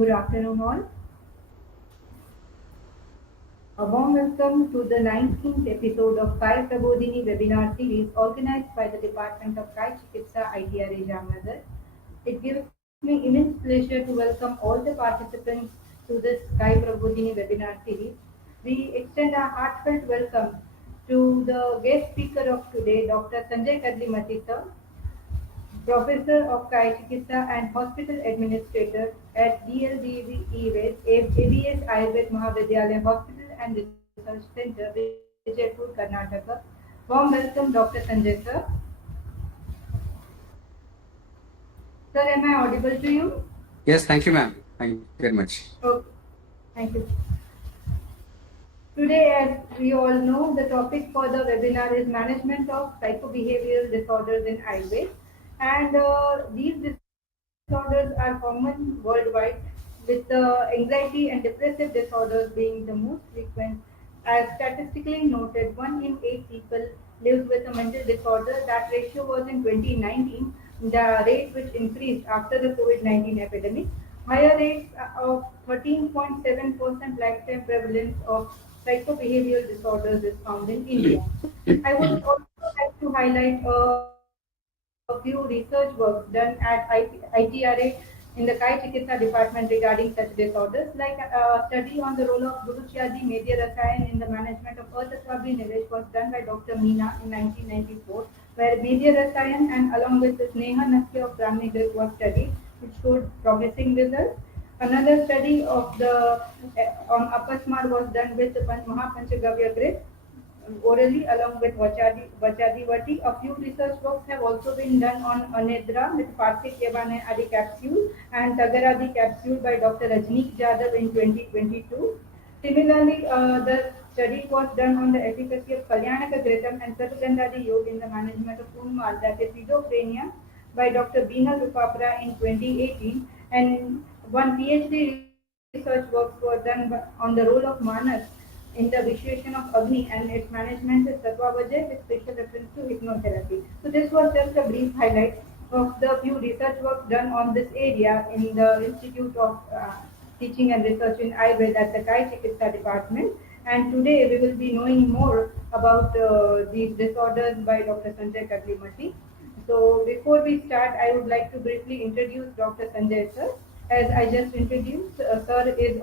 Good afternoon, all. A warm welcome to the 19th episode of Kayaprabodhini webinar series organized by the Department of Kayachikitsa, ITRA, Jamnagar. It gives me immense pleasure to welcome all the participants to this Kayaprabodhini webinar series. We extend our heartfelt welcome to the guest speaker of today, Dr. Sanjay Kadlimatti, sir, Professor of Kayachikitsa and Hospital Administrator at BLDEA, AVS Mahavidyalaya Hospital and Research Center, Vijayapur, Karnataka. Warm welcome, Dr. Sanjay, sir. Sir, am I audible to you? Yes, thank you, ma'am. Thank you very much. Okay, thank you. Today, as we all know, the topic for the webinar is management of psycho-behavioral disorders in Ayurveda. And these disorders are common worldwide, with anxiety and depressive disorders being the most frequent. As statistically noted, 1 in 8 people lives with a mental disorder. That ratio was in 2019, the rate which increased after the COVID-19 epidemic. Higher rates of 13.7% lifetime prevalence of psychobehavioral disorders is found in India. I would also like to highlight a few research works done at ITRA in the Kayachikitsa department regarding such disorders, like a study on the role of Guruchyadi Media Rasayan in the management of Earth-Aswabi Nivesh was done by Dr. Meena in 1994, where Media Rasayan and along with the Sneha Nasya of Brahmi Greek was studied, which showed promising results. Another study of the on Apasmar was done with Mahapanchagavya Greek orally along with Vachadivati. A few research works have also been done on Anedra with Parthik Yavane Adi capsule and Tagaradi capsule by Dr. Rajneek Jadhav in 2022. Similarly, the study was done on the efficacy of Kalyanaka Gritam and Satugandhadi Yoga in the management of Unmal, that is schizophrenia, by Dr. Beena Rupapra in 2018, and one PhD research works were done on the role of Manas in the vitiation of Agni and its management is Tattva Vajay with special reference to hypnotherapy. So this was just a brief highlight of the few research works done on this area in the Institute of Teaching and Research in Ayurveda at the Kayachikitsa department. And today we will be knowing more about these disorders by Dr. Sanjay Kadlimatti. So before we start, I would like to briefly introduce Dr. Sanjay sir. As I just introduced, sir is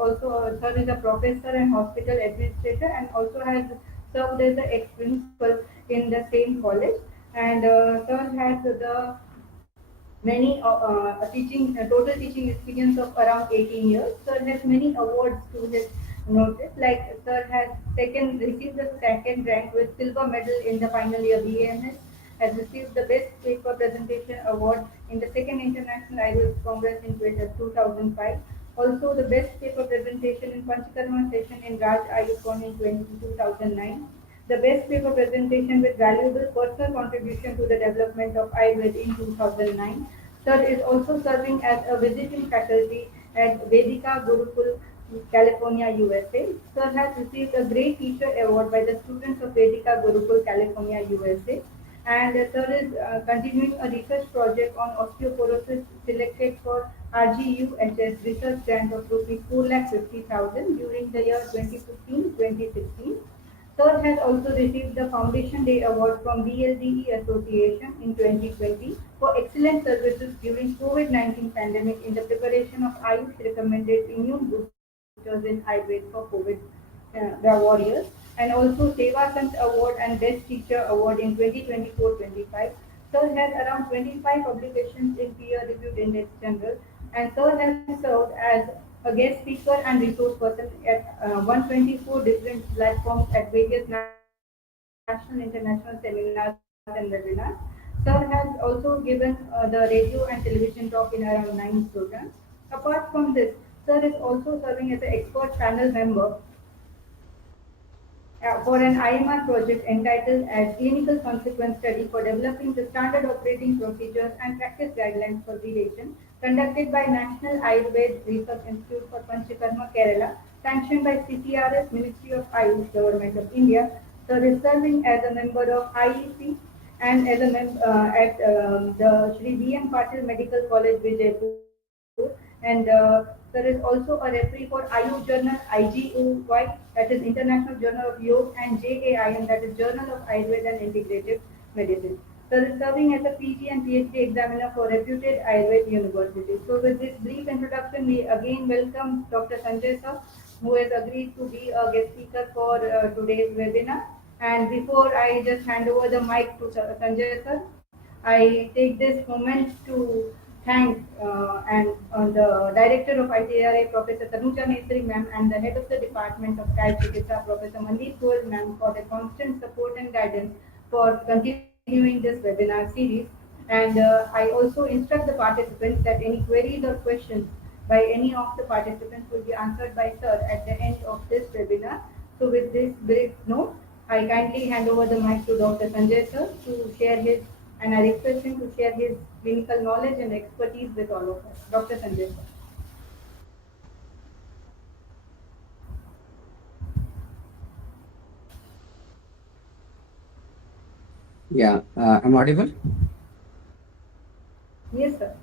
a professor and hospital administrator and also has served as the ex-principal in the same college. And sir has the many total teaching experience of around 18 years. Sir has many awards to his notice. Like sir has received the second rank with silver medal in the final year BAMS, has received the best paper presentation award in the second International Ayurveda Congress in 2005. Also the best paper presentation in Panchakarma session in Raj Ayurveda in 2009. The best paper presentation with valuable personal contribution to the development of Ayurveda in 2009. Sir is also serving as a visiting faculty at Vedika Gurukul, California, USA. Sir has received a Great Teacher Award by the students of Vedika Gurukul, California, USA. And Sir is continuing a research project on osteoporosis selected for RGUHS research grant of rupees 4,50,000 during the year 2015-2016. Sir has also received the Foundation Day Award from BLDEA Association in 2020 for excellent services during COVID-19 pandemic in the preparation of Ayush recommended immune boosters in Ayurveda for COVID the warriors, and also Seva Sant Award and Best Teacher Award in 2024-25. Sir has around 25 publications in peer-reviewed index journals, and Sir has served as a guest speaker and resource person at 124 different platforms at various national and international seminars and webinars. Sir has also given the radio and television talk in around 9 programs. Apart from this, Sir is also serving as an expert panel member for an IMR project entitled as Clinical Consequence Study for Developing the Standard Operating Procedures and Practice Guidelines for Sedation, conducted by National Ayurveda Research Institute for Panchakarma, Kerala, sanctioned by CTRS, Ministry of Ayush, Government of India. Sir is serving as a member of IEC and as a member at the Shri B. M. Patil Medical College, Vijayapur, as a And there is also a referee for IU Journal, IGOY, that is International Journal of Yoga, and JAIM, that is Journal of Ayurveda and Integrative Medicine. So is serving as a PG and PhD examiner for reputed Ayurveda universities. So with this brief introduction, we again welcome Dr. Sanjay sir, who has agreed to be a guest speaker for today's webinar. And before I just hand over the mic to Sanjay sir, I take this moment to thank the Director of ITRA, Professor Tanuja Mestri ma'am, and the Head of the Department of Kayachikitsa, Professor Mandeep Goel ma'am, for their constant support and guidance for continuing this webinar series. And I also instruct the participants that any queries or questions by any of the participants will be answered by Sir at the end of this webinar. So with this brief note, I kindly hand over the mic to Dr. Sanjay sir to share his, and I request him to share his clinical knowledge and expertise with all of us. Dr. Sanjay sir. Yeah, I'm audible. Yes, sir.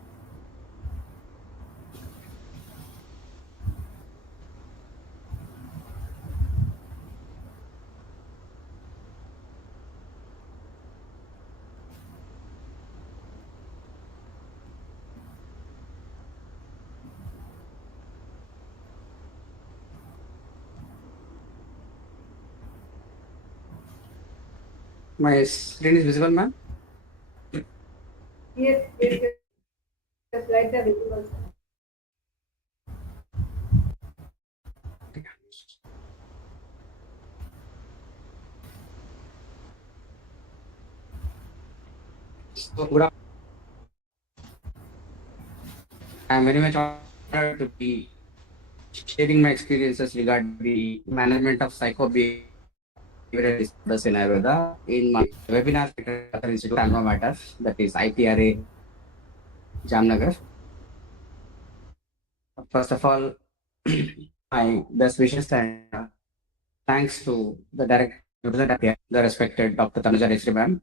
My screen is visible, ma'am. Yes, your slides are visible, sir. So, good afternoon. I'm very much honored to be sharing my experiences regarding the management of psycho-behavioral disorders in Ayurveda in my webinar at Institute Alma Mater, that is ITRA Jamnagar. First of all, my best wishes and thanks to the director, the respected Dr. Tanuja Reshri ma'am,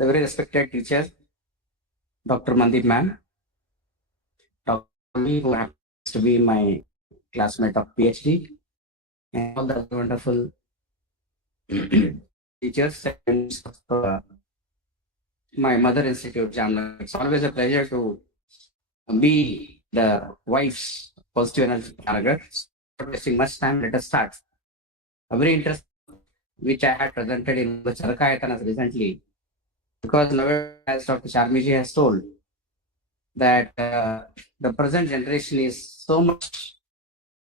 the very respected teacher, Dr. Mandeep ma'am, Dr. Ami, who happens to be my classmate of PhD, and all the wonderful teachers and my mother institute, Jamnagar. It's always a pleasure to be the wife's positive energy Jamnagar. Not wasting much time, let us start. A very interesting which I had presented in the Charakayatanas recently, because nowadays, as Dr. Sharmiji has told, that the present generation is so much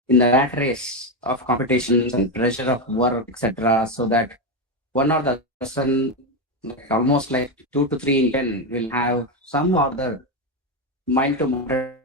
in the rat race of competitions and pressure of work, etc., so that one or the person, like almost like 2 to 3 in 10, will have some other mind to moderate.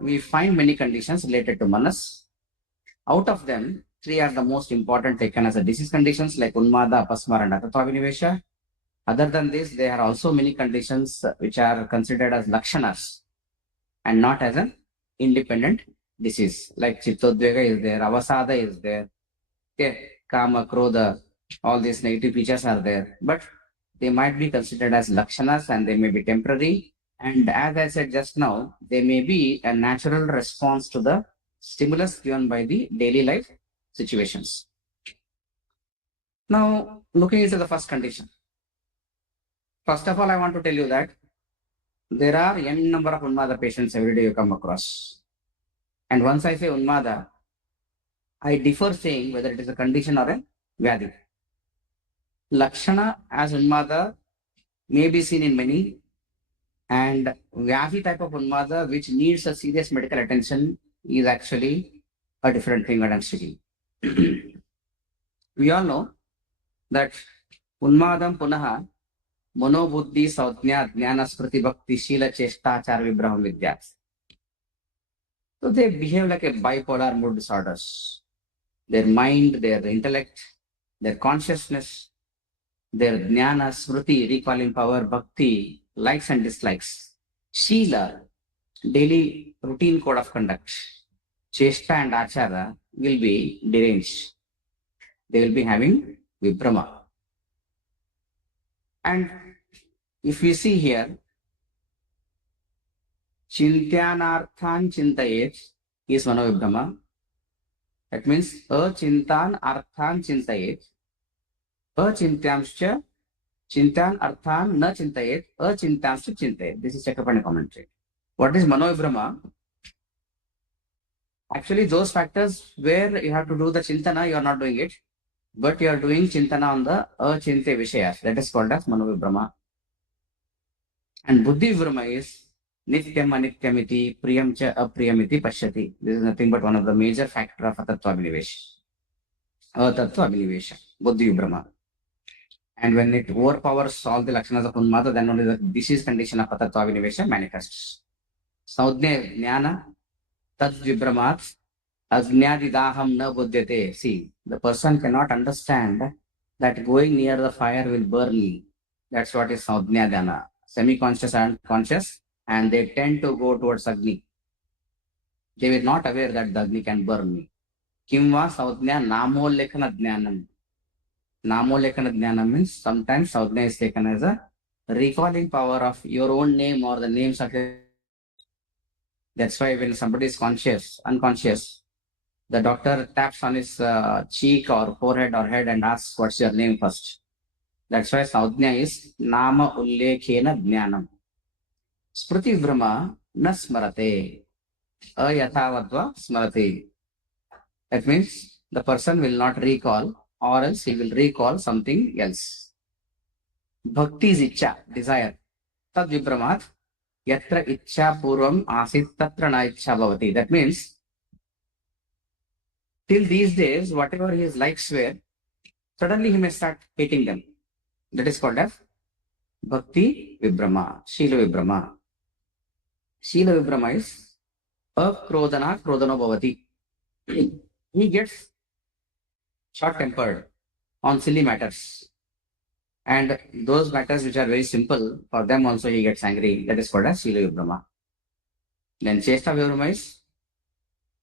We find many conditions related to manas. Out of them, three are the most important taken as a disease conditions like Unmada, Apasmara, and Atatva Vinivesha. Other than this, there are also many conditions which are considered as lakshanas and not as an independent disease. Like Chittodvega is there, Avasada is there, okay, Kama, Krodha, all these negative features are there. But they might be considered as lakshanas and they may be temporary. And as I said just now, they may be a natural response to the stimulus given by the daily life situations. Now, looking into the first condition. First of all, I want to tell you that there are n number of Unmada patients every day you come across. And once I say Unmada, I differ saying whether it is a condition or a Vyadhi. Lakshana as Unmada may be seen in many, and Vyadhi type of Unmada which needs a serious medical attention is actually a different thing that I'm speaking. We all know that Unmadam Punaha Monobuddhi Saudnya Jnana Smriti Bhakti Shila Chesta Char Vibraham Vidyas. So they behave like a bipolar mood disorders. Their mind, their intellect, their consciousness, their jnana, smriti, recalling power, bhakti, likes and dislikes, shila, daily routine code of conduct, chesta and achara will be deranged. They will be having vibrama. And if we see here, Chintyanarthan Chintayet is Manovibrama. That means Achintan Arthan Chintayet. Achintyamscha Chintan Arthan Na Chintayet. Achintyamscha Chintayet. This is Chakraparni commentary. What is Manovibrama? Actually, those factors where you have to do the Chintana, you are not doing it. But you are doing Chintana on the Achinte Vishayas. That is called as Manovibrama. And Buddhi Vibrama is Nityam Anityamiti Priyam Cha Apriyamiti Pashyati. This is nothing but one of the major factor of Atattva Abhinivesha. Atattva Abhinivesha, Buddhi Vibrama. And when it overpowers all the lakshanas of Unmada, then only the disease condition of Atattva Abhinivesha manifests. Saudhya Jnana Tad Vibramat Agnyadidaham Na Buddhyate. See, the person cannot understand that going near the fire will burn me. That's what is Saudhya Jnana. Semi-conscious and conscious, and they tend to go towards Agni. They were not aware that the Agni can burn me. Kimva Saudhya Namolekhana Jnanam. Namolekhana Jnanam means sometimes Saudhya is taken as a recalling power of your own name or the names of your. That's why when somebody is unconscious, the doctor taps on his cheek or forehead or head and asks, "What's your name?" first. That's why Saudhya is Nama Ullekhena Jnanam. Smriti Brahma na smarate. Ayathavadva smarate. That means the person will not recall, or else he will recall something else. Bhakti is Icha, desire. Tad Vibramat Yatra Icha Purvam Asit Tatra Na Icha Bhavati. That means till these days, whatever his likes were, suddenly he may start hating them. That is called as Bhakti Vibrama, Shila Vibrama. Shila Vibrama is Akrodana Krodano Bhavati. He gets short-tempered on silly matters. And those matters which are very simple, for them also he gets angry. That is called as Shila Vibrama. Then Chesta Vibrama is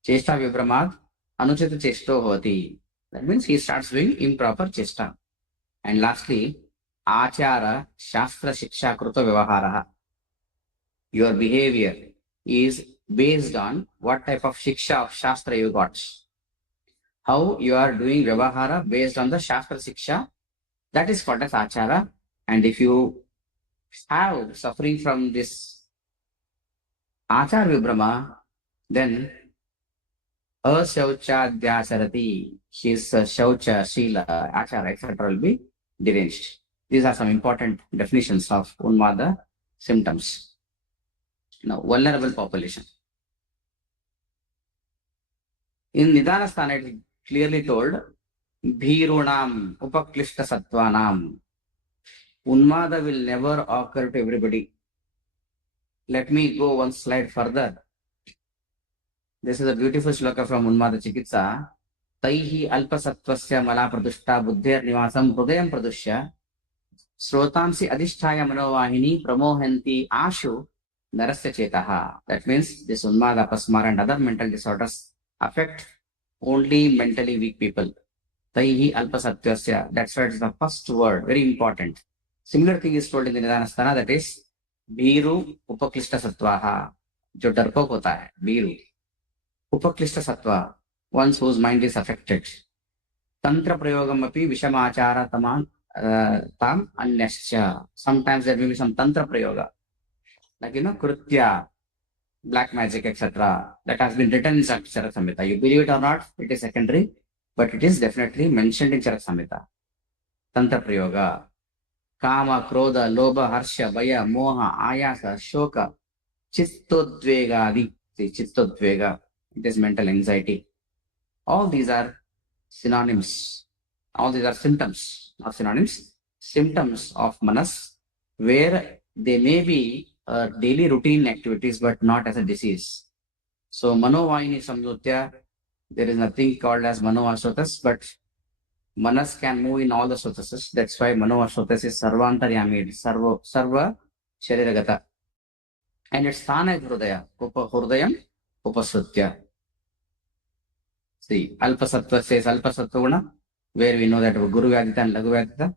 Chesta Vibramad Anuchita Chesto Bhavati. That means he starts doing improper chesta. And lastly, Achara Shastra Shiksha Kruta Vyavaharaha. Your behavior is based on what type of Shiksha of Shastra you got. How you are doing Vyavahara based on the Shastra Shiksha, that is called as Achara. And if you have suffering from this Achara Vibrama, then Ashaucha Dhyasarati, his Shaucha, Shila, Achara, etc. will be deranged. These are some important definitions of Unmada symptoms. Now, vulnerable population. In Nidana Sthana, it is clearly told, Bhirunam Upaklishta Sattvanam. Unmada will never occur to everybody. Let me go one slide further. This is a beautiful shloka from Unmada Chikitsa. Taihi Alpasattvasya Mala Pradushta Buddhir Nivasam Hrudayam Pradushya Srotamsi adhisthaya manovahini pramohanti ashu narasya chetaha. That means this Unmada, Pasmara and other mental disorders affect only mentally weak people. Taihi alpasatyasya. That's why it's the first word, very important. Similar thing is told in the Nidanasthana, that is Bhiru Upaklishta Sattvaha. जो डरपोक होता है वीरू, उपक्लिष्ट सत्व, ones whose mind is affected. Tantra prayogam api vishamaachara tam anyascha. Sometimes there may be some tantra prayoga, like krutya, black magic, etc. That has been written in Charak Samhita. You believe it or not, it is secondary, but it is definitely mentioned in Charak Samhita. Tantra prayoga, kama, krodha, lobha, harsha, bhaya, moha, ayasa, shoka, chittodvega, chittodvega. It is mental anxiety. All these are synonyms. All these are symptoms, not synonyms. Symptoms of manas, where they may be daily routine activities, but not as a disease. So manovahini samyutya, there is nothing called as manovashotas, but manas can move in all the sotases. That's why manovashotas is sarvantaryami, sarva shariragata. And its sthana is hridayam upasrutya. See, alpasattva says alpasattva guna, where we know that Guru Vyadita and Lagu Vyadita.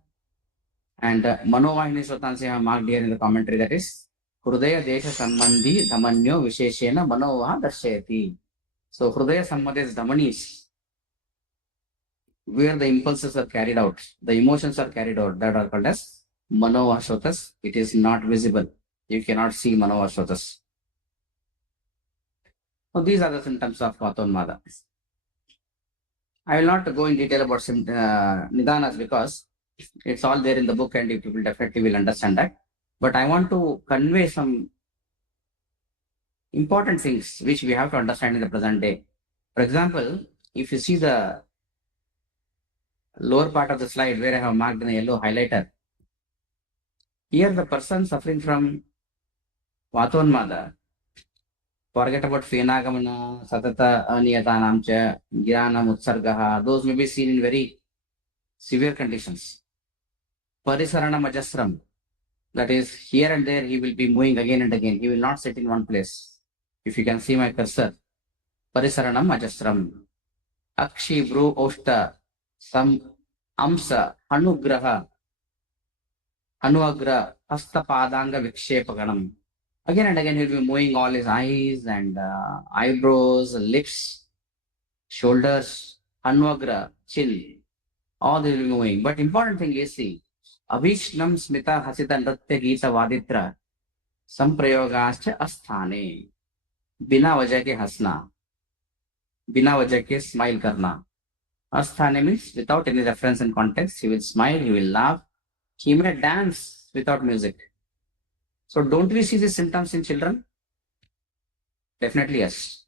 And Manovahini Sotansi have marked here in the commentary, that is Hrudaya Desha Sambandhi Dhamanyo Visheshena Manovaha Darshayati. So Hrudaya Sambandhi is Dhamanis, where the impulses are carried out, the emotions are carried out, that are called as Manovashotas. It is not visible. You cannot see Manovashotas. So these are the symptoms of Vatonmada. I will not go in detail about Nidanas because it's all there in the book and people definitely will understand that. But I want to convey some important things which we have to understand in the present day. For example, if you see the lower part of the slide where I have marked in a yellow highlighter, here the person suffering from Vatonmada, forget about Phenagamana, Satata, Aniyatanam cha, Gyanam, Utsargaha, those may be seen in very severe conditions. Parisaranam Ajasram, that is, here and there he will be moving again and again. He will not sit in one place. If you can see my cursor, Parisaranam Ajasram. Akshi, Bru, Oshta, Sam, Amsa, Hanugraha, Hanuagra, Hasta Padanga Vikshepaganam. Again and again, he will be moving all his eyes and eyebrows, lips, shoulders, Hanuagra, chin. All these will be moving. But important thing is, see, Avishnam Smita Hasita Nratya Gita Vaditra Samprayogascha Asthane. Bina wajah ke hasna. Bina wajah ke smile karna. Asthane means without any reference and context. He will smile, he will laugh. He may dance without music. So don't we see these symptoms in children? Definitely yes.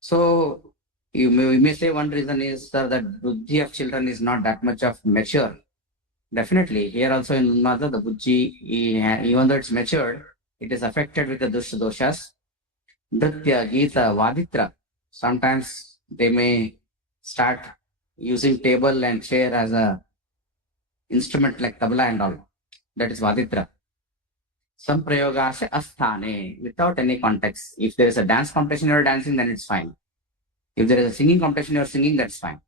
So you may say one reason is, sir, that buddhi of children is not that much of mature. Definitely. Here also in Unmada, the buddhi, even though it's matured, it is affected with the doshas. Nritya, Gita, Vaditra. Sometimes they may start using table and chair as a instrument like tabla and all. That is Vaditra. Samprayogasya asthane, without any context. If there is a dance competition you are dancing, then it's fine. If there is a singing competition you are singing, that's fine.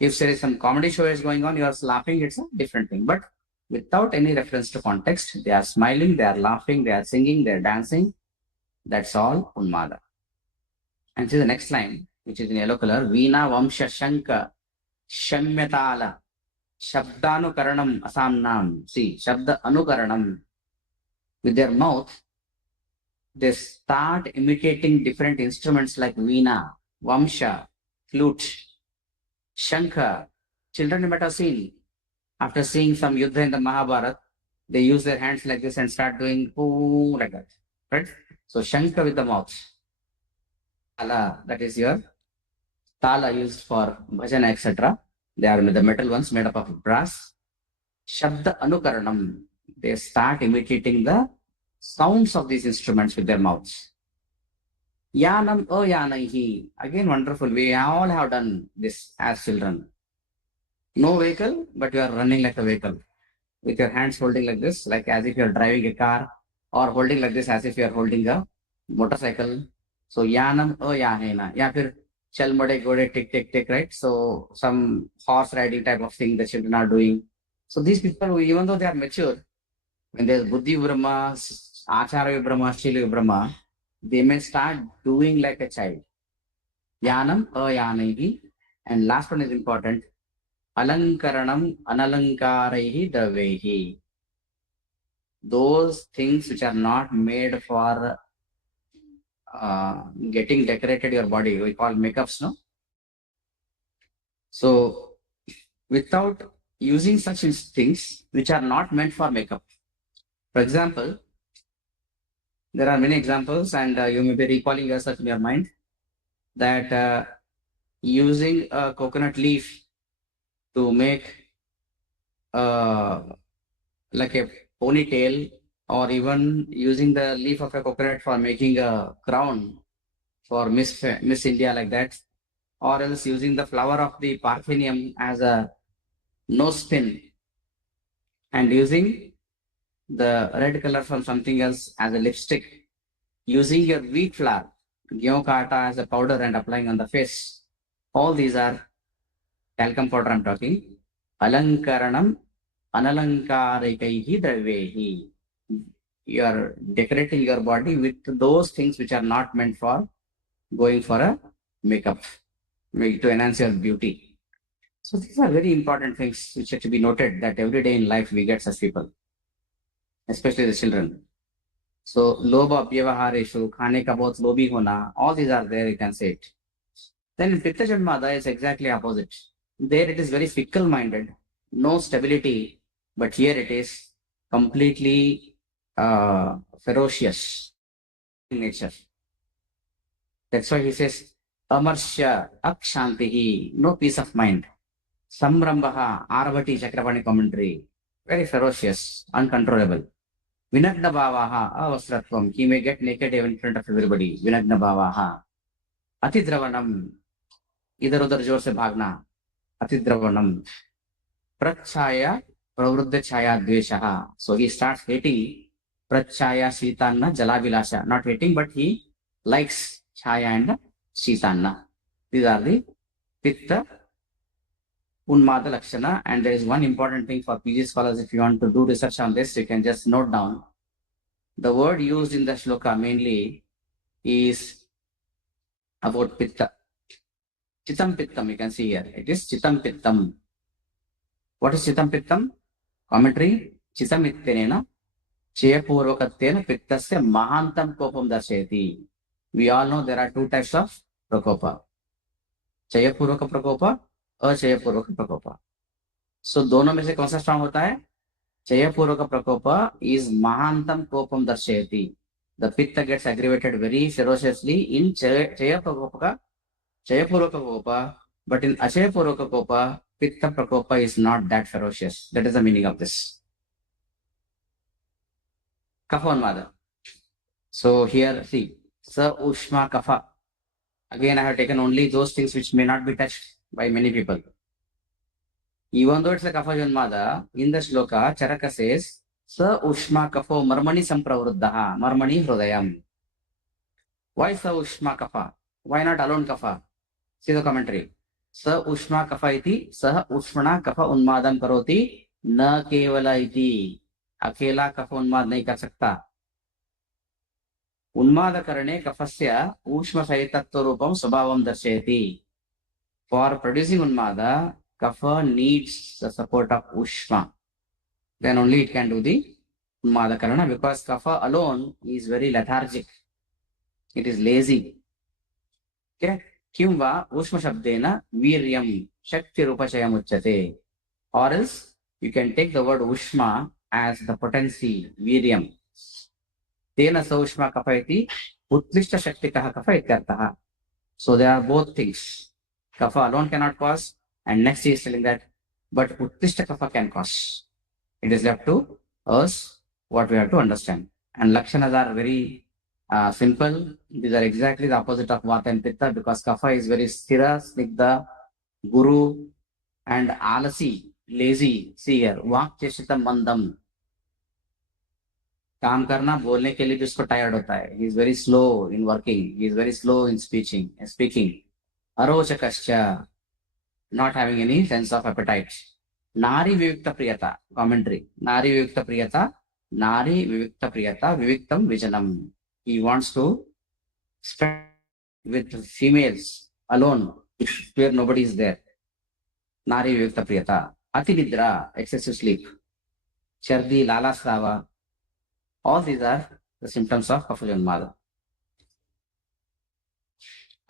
If there is some comedy show is going on, you are laughing, it's a different thing. But without any reference to context, they are smiling, they are laughing, they are singing, they are dancing. That's all Unmada. And see the next line, which is in yellow color, Veena Vamsha Shanka Shamyatala Shabdanukaranam Asamnam. See, Shabda Anukaranam. With their mouth, they start imitating different instruments like Veena, Vamsha, flute, Shankha. Children you might have seen, after seeing some Yuddha in the Mahabharata, they use their hands like this and start doing poo like that. Right? So Shankha with the mouth. Tala, that is your tala used for bhajana, etc. They are the metal ones made up of brass. Shabda Anukaranam. They start imitating the sounds of these instruments with their mouths. Yanam o yanaihi. Again, wonderful. We all have done this as children. No vehicle, but you are running like a vehicle. with your hands holding like this, like as if you're driving a car, or holding like this as if you're holding a motorcycle. So yanam yahena. Ya fir chal mode gode tick tick tick, right? So some horse riding type of thing the children are doing. So these people, even though they are mature, when there's Buddhi Brahma, Acharya Brahma, Shila Brahma, they may start doing like a child. Yanam ayanahi. And last one is important. Alankaranam analankaraihi dravehi. Those things which are not made for getting decorated your body, we call makeups, no? So without using such things which are not meant for makeup. For example, there are many examples, and you may be recalling yourself in your mind that using a coconut leaf to make like a ponytail, or even using the leaf of a coconut for making a crown for Miss India, like that, or else using the flower of the parthenium as a nose pin, and using the red color from something else as a lipstick, using your wheat flour, gehu ka atta as a powder and applying on the face. All these are talcum powder I'm talking. Alankaranam analankarikaihi dravehi. You are decorating your body with those things which are not meant for going for a makeup, to enhance your beauty. So these are very important things which have to be noted, that every day in life we get such people, especially the children. So loba vyavahareshu, khane ka bahut lobi hona, all these are there, you can say it. Then in Pitta Janmada is exactly opposite. There it is very fickle minded, no stability, but here it is completely ferocious in nature. That's why he says, Amarsya Akshantihi, no peace of mind. Samrambaha, Arvati Chakrapani commentary, very ferocious, uncontrollable. Vinagna Bhavaha, Avasratvam, he may get naked even in front of everybody. Vinagna Bhavaha. Atidravanam, इधर उधर जोर से भागना, अतिद्रवणम. प्रच्छाया प्रवृद्ध छाया द्वेषः. So he starts hating prachaya shitanna jalavilasha. Not hating, but he likes chaya and shitanna. These are the pitta unmada lakshana. And there is one important thing for PG scholars. If you want to do research on this, you can just note down. The word used in the shloka mainly is about pitta. Chitam Pittam, you can see here. It is Chitam Pittam. What is Chitam Pittam? Commentary. Chitam Ittenena Chayapurvakattena Pittasya Mahantam Kopam Darshayati. We all know there are two types of Prakopa. Chayapurvaka Prakopa, Achayapurvaka Prakopa. So दोनों में से कौन सा strong होता है? Chayapurvaka Prakopa is Mahantam Kopam Darshayati. The Pitta gets aggravated very ferociously in Chayapurvaka Kopa, but in Achayapurvaka Kopa, Pitta Prakopa is not that ferocious. That is the meaning of this. Kapha Unmada. So here, see, Sa Ushma Kapha. Again, I have taken only those things which may not be touched by many people. Even though it's a Kapha Unmada, in the shloka, Charaka says, Sa Ushma Kapho Marmani Sampravruddha, Marmani Hridayam. Why Sa Ushma Kapha? Why not alone Kapha? See the commentary. Sa Ushma Kapha iti, Sah Ushmana Kapha Unmadam Karoti, Na Kevala iti. Akela Kapha Unmad nahi kar sakta. Unmada karane Kafasya Ushma Sahitatva Rupam Sabhavam Darshayati. For producing Unmada, Kapha needs the support of Ushma. Then only it can do the Unmada Karana, because Kapha alone is very lethargic. It is lazy. Okay? Kimva Ushma Shabdena Viryam Shakti Rupachayam Uchate. Or else you can take the word Ushma as the potency, Viryam. Tena Sa Ushma Kapaiti Utlishta Shakti Kaha Kafa Ityartaha. So there are both things. Kapha alone cannot cause, and next he is telling that, but Utlishta Kapha can cause. It is left to us what we have to understand. And Lakshanas are very simple. These are exactly the opposite of Vata and Pitta, because Kapha is very Sthira, Snigdha, Guru, and Alasi. lazy. See here, वाक् चेष्टितं mandam. काम करना बोलने के लिए भी उसको tired होता है. He is very slow in working. He is very slow in speaking. Arochakascha, not having any sense of appetite. Nari vivikta priyata, commentary. Nari vivikta priyata, viviktam vijanam. He wants to spend with females alone where nobody is there. Nari vivikta priyata. Ati nidra, excessive sleep. Chardi, lalasrava. All these are the symptoms of Kaphajanmada.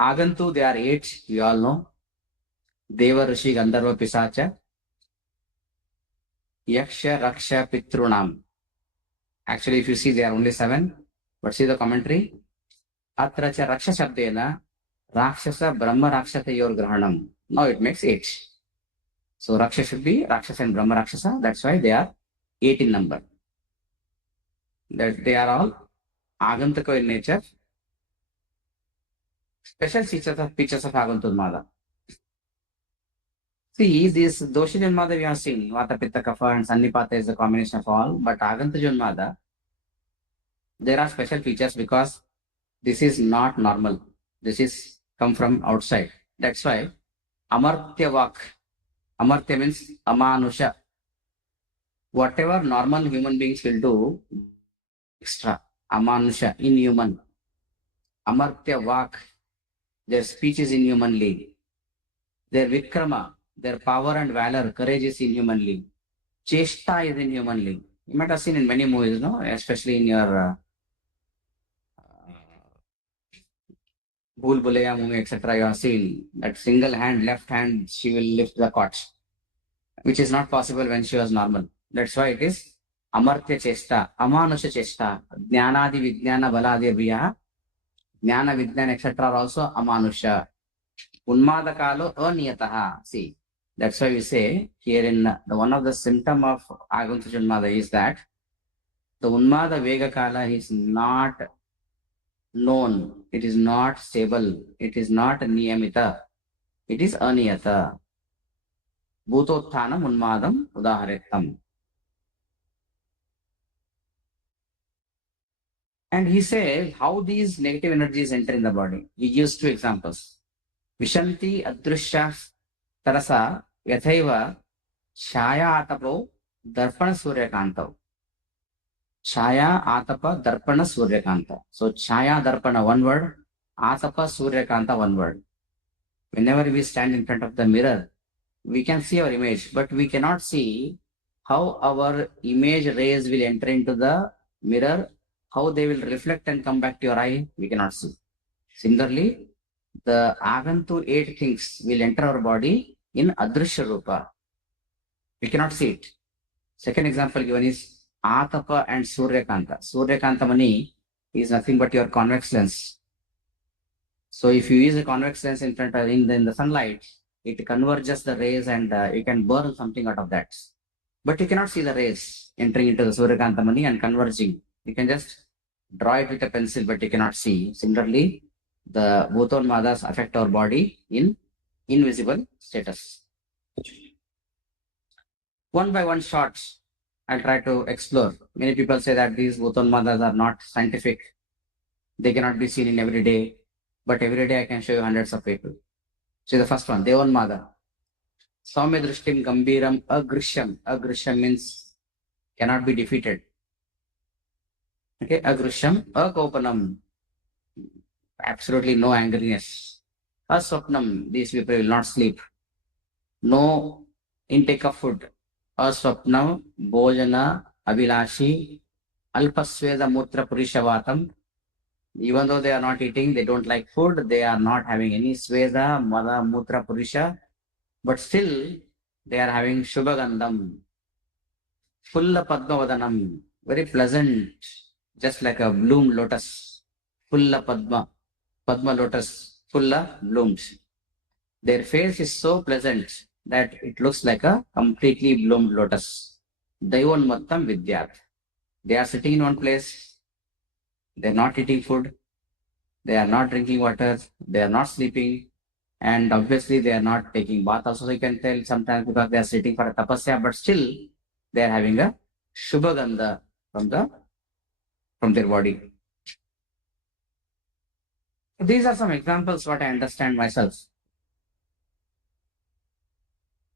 Agantu, they are 8, we all know. Deva, Rishi, Gandharva, Pisacha. Yaksha, Raksha, Pitrunam. Actually, if you see, they are only 7. But see the commentary. Atra cha Raksha Shabdena, Rakshasa, Brahma Rakshata Yor Grahanam. Now it makes 8. So Raksha should be Rakshasa and Brahma Rakshasa. That's why they are 8 in number. That they are all Agantaka in nature. Special features of Aganturmada. See, this Doshi Janmada we have seen, Vata, Pitta, Kapha and Sannipata is a combination of all, but Aganta Janmada, there are special features because this is not normal. This is come from outside. That's why Amartya Vak, Amartya means Amanusha. Whatever normal human beings will do, extra, Amanusha, inhuman. Amartya Vak, their speech is inhumanly. Their Vikrama, their power and valor, courage is inhumanly. Cheshta is inhumanly. You might have seen in many movies, no? Especially in your Bhool Bhulaiya movie, etc. You have seen that single hand, left hand, she will lift the cot, which is not possible when she was normal. That's why it is Amartya Cheshta, Amanusha Cheshta, Jnanadi Vijnana Baladi Abhiya, Jnana Vijnana, etc. are also Amanusha. Unmadakalo aniyataha. See, that's why we say here in the one of the symptom of Agunta Janmada is that the Unmada Vega Kala is not known, it is not stable, it is not niyamita, it is aniyata. Bhutothanam Unmadam Udaharetam. And he says how these negative energies enter in the body. He gives 2 examples. Vishanti Adrushya Tarasa Yathaiva Shaya Atapo Darpana Suryakanta. Chaya, Atapa, Darpana, Suryakanta. So Chaya, Darpana, one word. Atapa, Suryakanta, one word. Whenever we stand in front of the mirror, we can see our image, but we cannot see how our image rays will enter into the mirror, how they will reflect and come back to your eye, we cannot see. Similarly, the Agantu 8 things will enter our body in Adrishya Rupa. We cannot see it. Second example given is Atapa and Suryakanta. Suryakanta Mani is nothing but your convex lens. So if you use a convex lens in front of in the sunlight, it converges the rays and you can burn something out of that. But you cannot see the rays entering into the Suryakanta Mani and converging. You can just draw it with a pencil, but you cannot see. Similarly, the Bhutonmadas affect our body in invisible status. One by one shots, I'll try to explore. Many people say that these Bhutonmadas are not scientific. They cannot be seen in every day. But every day I can show you hundreds of people. See the first one, Devonmada. Saumya Drishtim Gambiram Agrishyam. Agrishyam means cannot be defeated. Okay, Agrishyam Akopanam. Absolutely no angriness. Aswapnam. These people will not sleep. No intake of food. Aswapnam, Bhojana, Abhilashi, Alpasveda Mutra Purishavatam. Even though they are not eating, they don't like food, they are not having any Sveda, Mada, Mutra Purisha, but still they are having Shubhagandham, Fulla Padmavadanam, very pleasant, just like a bloomed lotus. Fulla Padma lotus, Fulla blooms. Their face is so pleasant that it looks like a completely bloomed lotus. Daivonmattam Vidyat. They are sitting in one place. They are not eating food. They are not drinking water. They are not sleeping. And obviously they are not taking bath also, you can tell sometimes because they are sitting for a tapasya, but still they are having a shubhagandha from their body. These are some examples what I understand myself.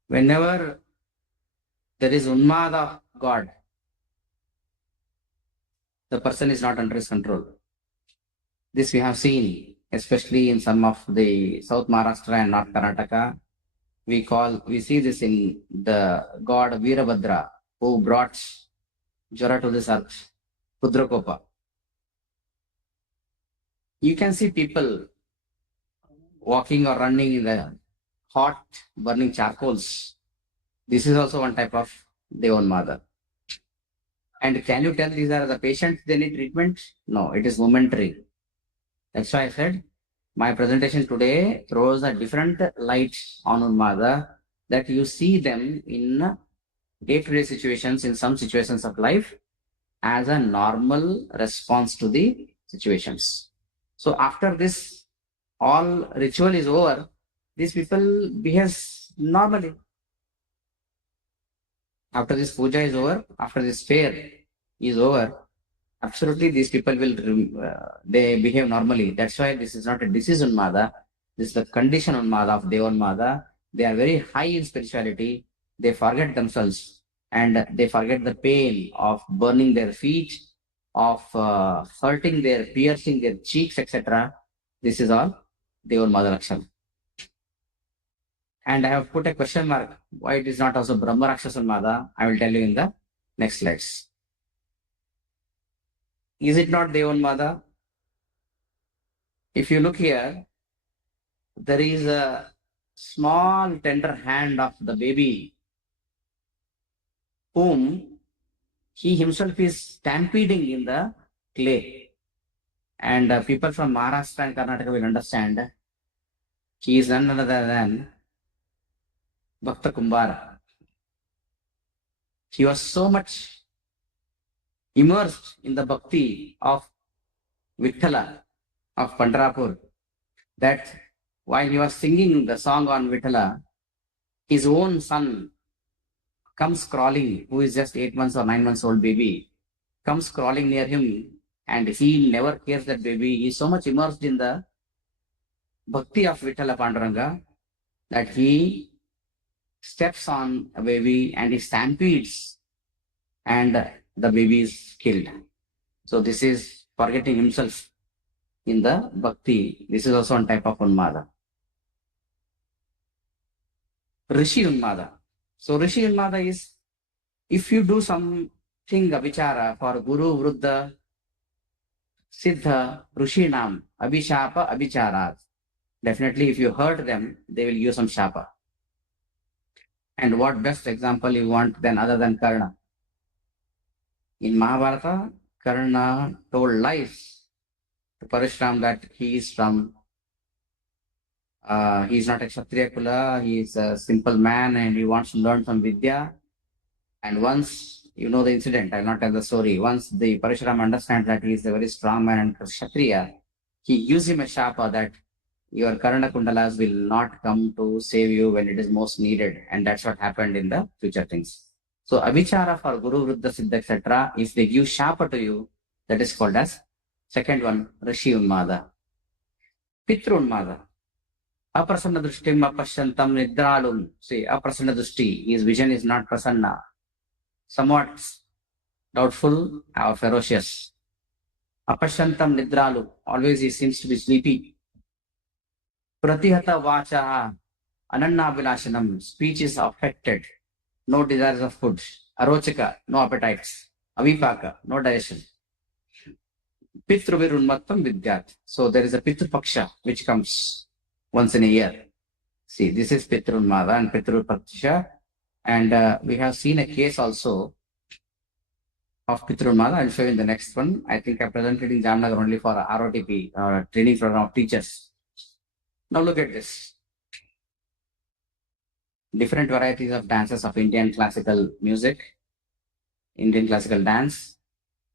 Whenever there is unmada of God, the person is not under his control. This we have seen, especially in some of the South Maharashtra and North Karnataka. We see this in the god Veerabhadra, who brought Jara to this earth, Pudrakopa. You can see people walking or running in the hot burning charcoals. This is also one type of Devanmada. And can you tell these are the patients, they need treatment? No, it is momentary. That's why I said my presentation today throws a different light on Unmada, that you see them in day-to-day situations, in some situations of life, as a normal response to the situations. So after this, all ritual is over, these people behave normally. After this puja is over, after this fair is over, absolutely these people will they behave normally. That's why this is not a disease Unmada. This is the condition Unmada of Devanmada. They are very high in spirituality. They forget themselves and they forget the pain of burning their feet, of hurting their, piercing their cheeks, etc. This is all Devanmada Lakshana. And I have put a question mark why it is not also Brahma Rakshasa Unmada. I will tell you in the next slides. Is it not Devanmada? If you look here, there is a small tender hand of the baby whom he himself is stampeding in the clay. And people from Maharashtra and Karnataka will understand he is none other than Bhakta Kumbara. He was so much immersed in the bhakti of Vithala of Pandharpur that while he was singing the song on Vithala, his own son comes crawling, who is just 8 months or 9 months old baby, comes crawling near him, and he never cares that baby. He is so much immersed in the bhakti of Vithala Panduranga that he steps on a baby and he stampedes and the baby is killed. So this is forgetting himself in the bhakti. This is also one type of Unmada. Rishi Unmada. So Rishi Unmada is if you do something vichara for Guru, Vruddha, Siddha, Rishinam, Abhishapa, Abhicharat. Definitely if you hurt them, they will use some shapa. And what best example you want then other than Karna? In Mahabharata, Karna told lies to Parashuram that he is from, he is not a Kshatriya Kula, he is a simple man and he wants to learn some Vidya. And once, you know the incident, I will not tell the story, once the Parashuram understands that he is a very strong man and Kshatriya, he gives him a shapa that your Karna Kundalas will not come to save you when it is most needed. And that's what happened in the future things. So Abhichara for Guru, Vruddha, Siddha, etc. If they give shapa to you, that is called as second one, Rishi Unmada. Pitru Unmada. Aprasanna Drushtim Apashantam Nidralum. See, Aprasanna Drushti, his vision is not prasanna. Somewhat doubtful or ferocious. Apashantam Nidralu, always he seems to be sleepy. Pratihata Vacha, Ananna Vilashanam, speech is affected. No desires of food. Arochaka, no appetites. Avipaka, no digestion. Pitruvirunmattam Vidyat. So there is a Pitru Paksha which comes once in a year. See, this is Pitrunmada and Pitru Paksha. And we have seen a case also of Pitrunmada. I'll show you in the next one. I think I presented in Jamnagar only for ROTP, training program of teachers. Now look at this. Different varieties of dances of Indian classical music, Indian classical dance,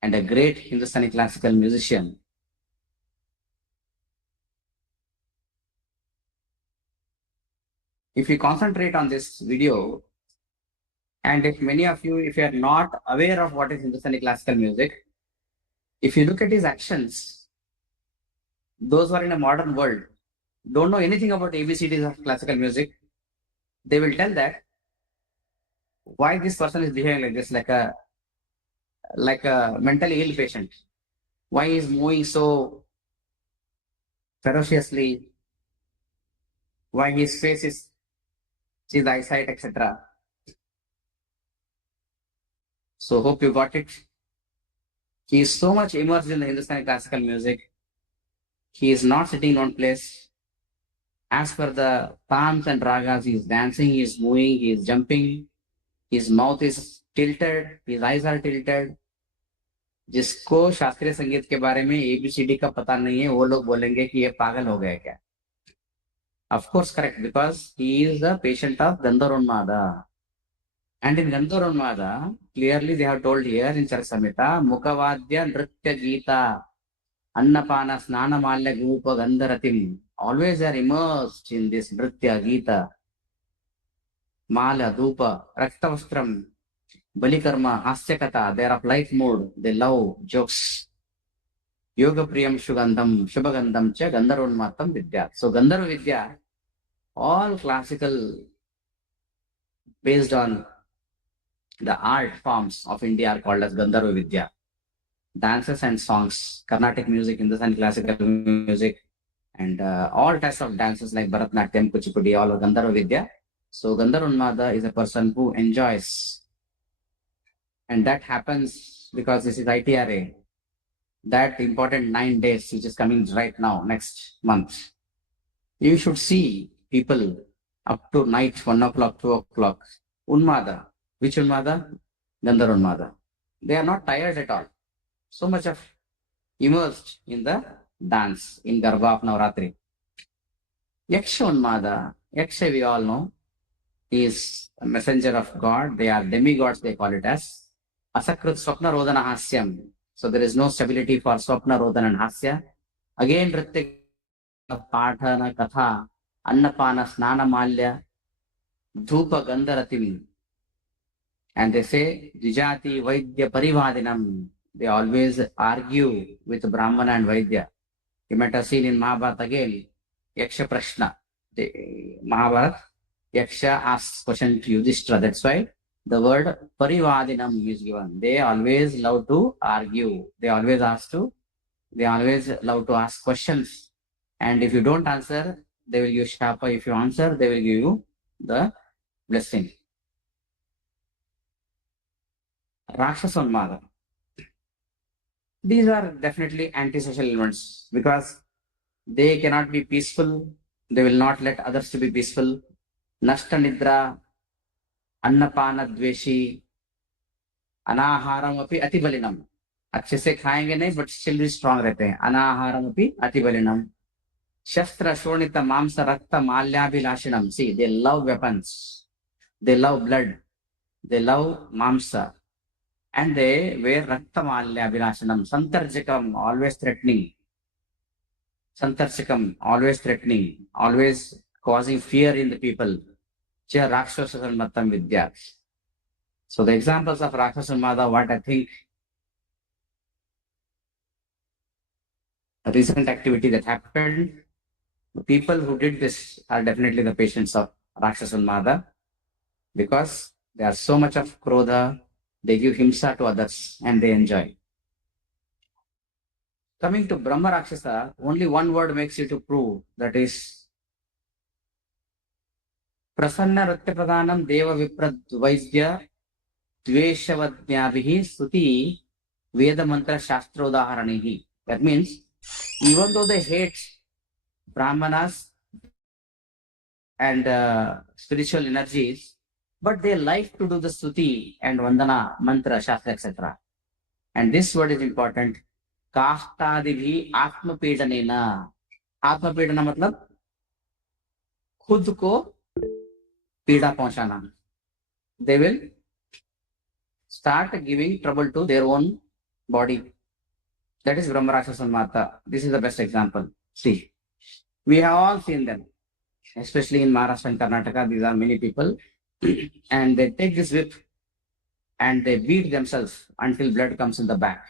and a great Hindustani classical musician. if you concentrate on this video, and if many of you, if you are not aware of what is Hindustani classical music, if you look at his actions, those who are in a modern world don't know anything about ABCDs of classical music, they will tell that why this person is behaving like this, like a mentally ill patient. Why he is moving so ferociously? Why his face is his eyesight, etc. So hope you got it. He is so much immersed in the Hindustani classical music. He is not sitting in one place. As per the palms and ragas, he is dancing, he is moving, he is jumping. His mouth is tilted, his eyes are tilted. जिसको शास्त्रीय संगीत के बारे में ABCD का पता नहीं है, वो लोग बोलेंगे कि ये पागल हो गया क्या. Of course, correct, because he is a patient of Gandharvamada. And in Gandharvamada, clearly they have told here in Charasamhita, Mukhavadya Nritya Gita, Annapana Snana Malya Gupa Gandharatim. Always they are immersed in this Nritya Gita, Mala, Dupa, Raktavastram, Balikarma, Hasyakata. They are of light mood. They love jokes. Yoga Priyam Shugandham, Shubhagandham Cha Gandharvamatam Vidya. So Gandharva Vidya, all classical based on the art forms of India are called as Gandharva Vidya. Dances and songs, Carnatic music, Hindustani classical music, and all types of dances like Bharatanatyam, Kuchipudi, all are Gandharva Vidya. So Gandharvamada is a person who enjoys. And that happens because this is ITRA. That important 9 days, which is coming right now, next month. You should see people up to night, 1 o'clock, 2 o'clock. Unmada. Which Unmada? Gandharvamada. They are not tired at all. So much of immersed in the dance, in Garba of Navratri. Yaksha Unmada. Yaksha, we all know, is a messenger of God. They are demigods, they call it as. Asakrut Swapna Rodana Hasyam. So there is no stability for Swapna Rodana and Hasya. Again, Nritya Pathana Katha, Annapana Snana Malya, Dhupa Gandharatim. And they say, Vijati Vaidya Parivadinam. They always argue with Brahmana and Vaidya. You might have seen in Mahabharata again, Yaksha Prashna. Mahabharata, Yaksha asks question to Yudhishthira. That's why the word Parivadinam is given. They always love to argue. They always love to ask questions. And if you don't answer, they will give you shapa. If you answer, they will give you the blessing. Rakshasanmada. These are definitely antisocial elements because they cannot be peaceful. They will not let others to be peaceful. Nashta Nidra, Annapana Dveshi, Anaharam api Atibalinam. अच्छे से खाएंगे नहीं but still भी strong रहते हैं. अनाहारम अपि अतिबलिनम. शस्त्र शोणित मांस रक्त माल्याभिलाषिणम. See, they love weapons, they love blood, they love mamsa, and they wear rakta malyaభిలాషిణam. Santarjikam, always threatening. Santarjikam, always threatening, always causing fear in the people. Cha Rakshasamatam Vidya. So the examples of Rakshasumada, what I think a recent activity that happened, the people who did this are definitely the patients of Rakshasumada because they are so much of krodha, they give himsa to others and they enjoy. Coming to Brahma Rakshasa, only one word makes you to prove, that is Prasanna Ratyapradanam Deva Viprad Vaidya Dveshavadnyabihi Stuti Veda Mantra Shastrodaharanihi. That means, even though they hate Brahmanas and spiritual energies, but they like to do the Stuti and Vandana, Mantra, Shastra, etc. And this word is important. Kahtadibhi Atma Pedanena. Atma Pedana matlab खुद को पीड़ा पहुंचाना. They will start giving trouble to their own body. That is Brahma Rakshasa Mata. This is the best example. See, we have all seen them. especially in Maharashtra and Karnataka. These are many people, and they take this whip and they beat themselves until blood comes in the back.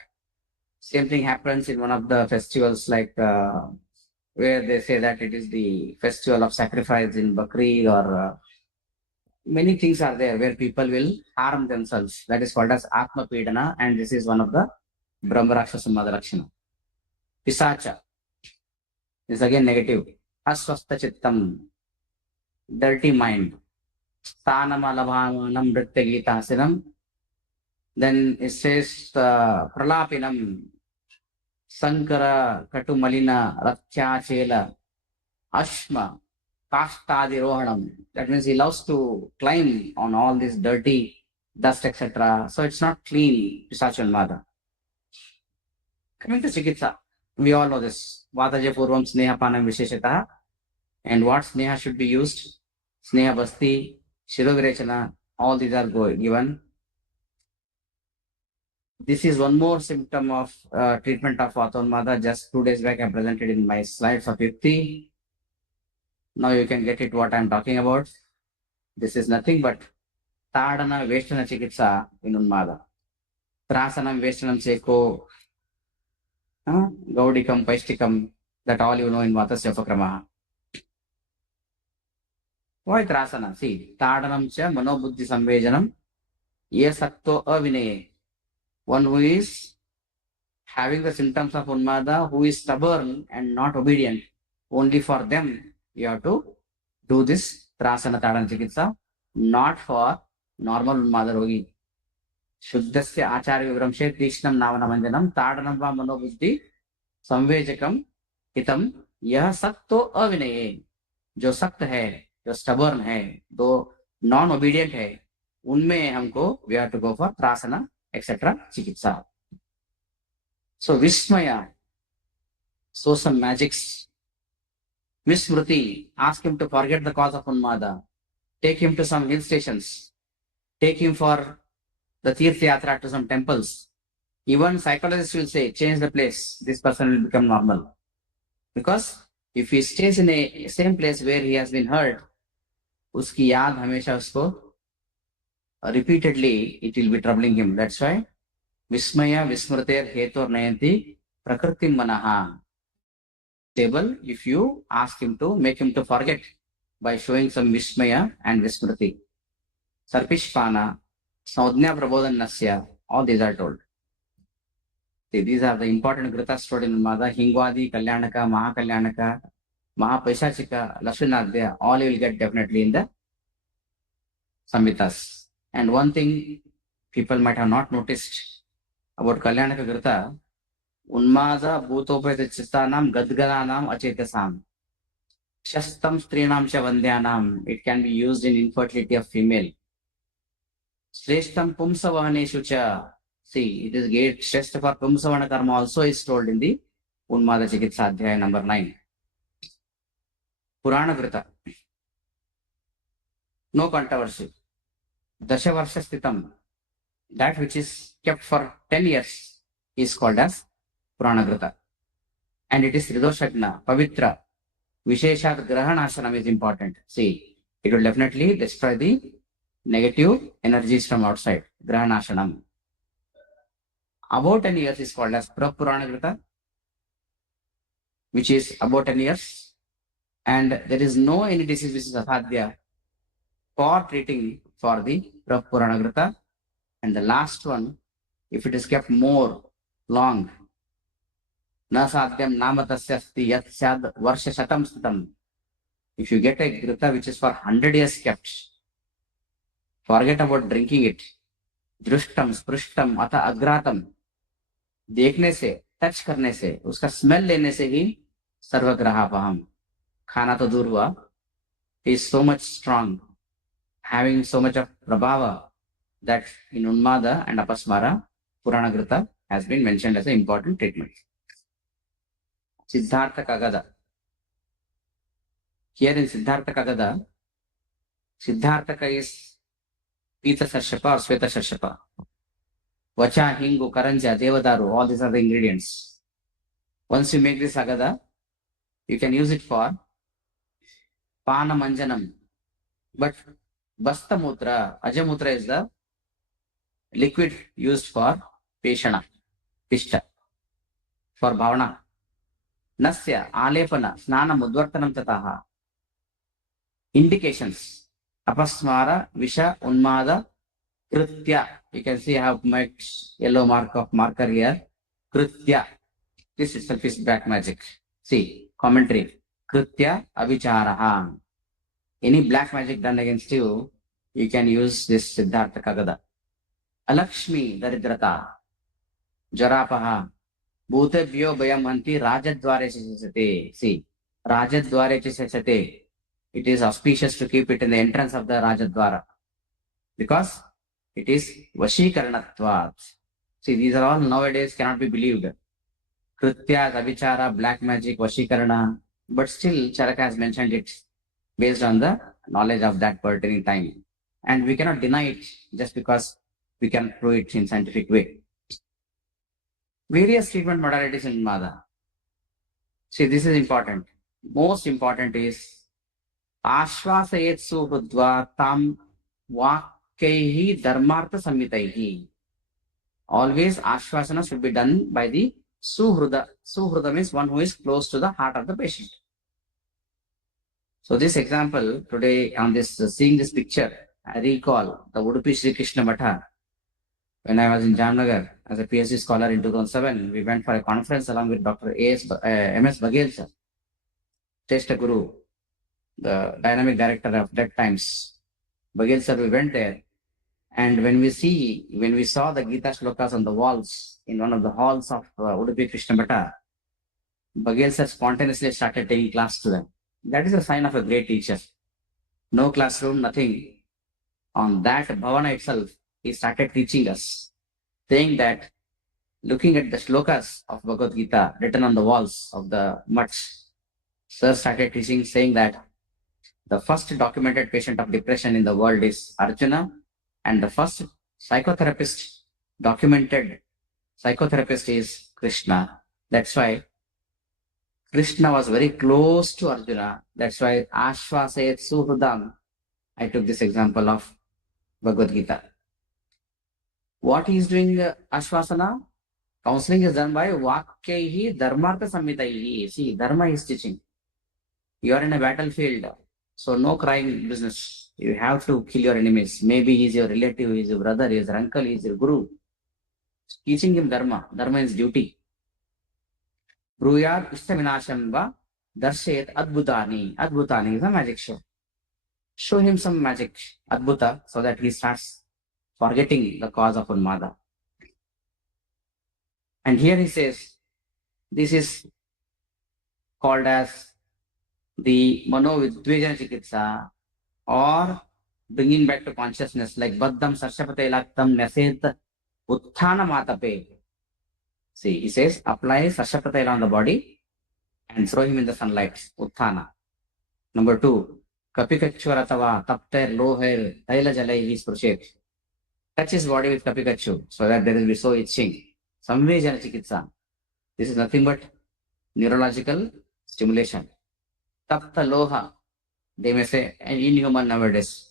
Same thing happens in one of the festivals, like where they say that it is the festival of sacrifice in Bakri, or many things are there where people will harm themselves. That is called as Atma Pidana, and this is one of the Brahma Rakshasa Madharakshana. Pisacha is again negative. Aswastha Chittam, dirty mind. Sthanamalavhamanam Nritya Gitasinam. Then it says Pralapinam, Sankara Katumalina Rathyachela Ashma Kashtadirohanam. That means he loves to climb on all this dirty dust, etc. So it's not clean, Pisachanmada. Coming to Chikitsa, we all know this. Vataja Purvam Sneha Panam Visheshataha. And what Sneha should be used? Sneha Basti, Shirovirechana, all these are given. This is one more symptom of treatment of Vatonmada. Just 2 days back, I presented in my slides of Yukti. Now you can get it what I'm talking about. This is nothing but Tadana Veshtana Chikitsa in Unmada. Trasanam Veshtanam Seko, Gaudikam, Paishtikam, that all you know in Vatasya Upakramaha. Why Trasana? See, Tadanam Cha Manobuddhi Samvejanam, Yesakto Avinaye. One who is having the symptoms of Unmada, who is stubborn and not obedient, only for them you have to do this Trasana Tadana Chikitsa, not for normal Unmada Rogi. Shuddhasya Acharya Vivramshe Tishnam Navanamanjanam Tadanam Va Manobuddhi Samvejakam Hitam Yah Sakto Avinaye. जो सख्त है, जो stubborn है, जो non obedient है, उनमें हमको we have to go for Trasana, etc. Chikitsa. So Vismaya, so some magics. Vismruti, ask him to forget the cause of Unmada. Take him to some hill stations. Take him for the Tirtha Yatra to some temples. Even psychologists will say, change the place. This person will become normal. Because if he stays in a same place where he has been hurt, uski yaad hamesha usko repeatedly it will be troubling him. That's why Vismaya Vismriter Hetor Nayanti Prakritim Manaha. Stable if you ask him to make him to forget by showing some Vismaya and Vismriti. Sarpishpana, Saudhnya Prabodhanasya, all these are told. See, these are the important Grita stored in Mada, Hingwadi, Kalyanaka, Mahakalyanaka, Mahapaishachika, Lashinadya, all you will get definitely in the Samhitas. And one thing people might have not noticed about Kalyanaka Grita, Unmada Bhutopeta Chistanam Gadgadanam Achetasam. Shastam Strinam Chavandyanam, it can be used in infertility of female. Shreshtam Pumsavahaneshu Cha. See, it is great stressed for Pumsavana Karma also is told in the Unmada Chikitsa Adhyaya number 9. Purana Grita. No controversy. Dashavarsha Sthitam. That which is kept for 10 years is called as Purana Grita. And it is Ridoshagna, Pavitra. Visheshat Grahanashanam is important. See, it will definitely destroy the negative energies from outside. Grahanashanam. About 10 years is called as Prapurana Grita, which is about 10 years. And there is no any disease which is asadhya for treating for the Prapurana Grita. And the last one, if it is kept more long, Na sadhyam namatasya asti yat sad varsha shatam stitam. If you get a Grita which is for 100 years kept, forget about drinking it. Drishtam, sprishtam, ata agratam. देखने से, touch करने से, उसका smell लेने से ही सर्वग्रहापहम. खाना तो दूर हुआ. He is so much strong, having so much of prabhava that in Unmada and Apasmara, Purana Grita has been mentioned as an important treatment. Siddhartha Kagada. Here in Siddhartha Kagada, Siddharthaka is Pita Sarshapa or Sveta Sarshapa. Vacha, Hingu, Karanja, Devadaru, all these are the ingredients. Once you make this Agada, you can use it for Panamanjanam. But Bastamutra, Ajamutra is the liquid used for Peshana, Pishta, for Bhavana. Nasya, Alepana, Snana Mudvartanam Tataha. Indications. Apasmara, Visha, Unmada, Kritya. You can see I have made yellow marker here. Kritya. This itself is black magic. See, commentary. Kritya Avicharaha. Any black magic done against you, you can use this Siddhartha Kagada. Alakshmi Daridrata. Jarapaha. Bhutebhyo Bhayamanti Rajadware Chisate. See, Rajadware Chisate. It is auspicious to keep it in the entrance of the Rajadwara because it is Vashikaranatvat. See, these are all nowadays cannot be believed. Kritya, Avichara, black magic, Vashikarana. But still, Charaka has mentioned it based on the knowledge of that pertaining time. And we cannot deny it just because we can prove it in scientific way. Various treatment modalities in Mada. See, this is important. Most important is Ashvasayet suhudva tam vakkaihi dharmartha sammitaihi. Always Ashvasana should be done by the Suhruda. Suhruda means one who is close to the heart of the patient. So this example today on this, seeing this picture, I recall the Udupi Sri Krishna Matha. When I was in Jamnagar as a PhD scholar in 2007, we went for a conference along with Dr. M.S. Baghel sir, Testa Guru, the dynamic director of Dept Times. Baghel sir, we went there. And when we saw the Gita shlokas on the walls in one of the halls of Udupi Krishna Bhatta, Baghel sir spontaneously started taking class to them. That is a sign of a great teacher. No classroom, nothing. On that bhavana itself, he started teaching us, saying that looking at the shlokas of Bhagavad Gita written on the walls of the mutts, sir started teaching, saying that the first documented patient of depression in the world is Arjuna, and the first documented psychotherapist is Krishna. That's why Krishna was very close to Arjuna. That's why Ashvasayet Suhudam. I took this example of Bhagavad Gita. What he is doing Ashvasana? Counseling is done by Vakkaihi Dharmartha Sammitaihi. See, Dharma is teaching. You are in a battlefield, so no crying business. You have to kill your enemies. Maybe he is your relative, he is your brother, he is your uncle, he is your guru. Teaching him Dharma. Dharma is duty. Bruyar Ishtavinasham va Darshayat Adbhutani. Adbhutani is a magic show. Show him some magic, Adbhuta, so that he starts forgetting the cause of Unmada. And here he says, this is called as the Mano Kayachikitsa, or bringing back to consciousness, like Baddham Sarshapate Laktam Naset Utthana Matape. See, he says, apply Sarshapate on the body and throw him in the sunlight, Utthana. Number 2, Kapikachu Ratava Tapter Loher Taila Jalai Spruchet. Touch his body with Kapikachu so that there will be so itching. Kayachikitsa. This is nothing but neurological stimulation. Tapta Loha. They may say, and inhuman nowadays.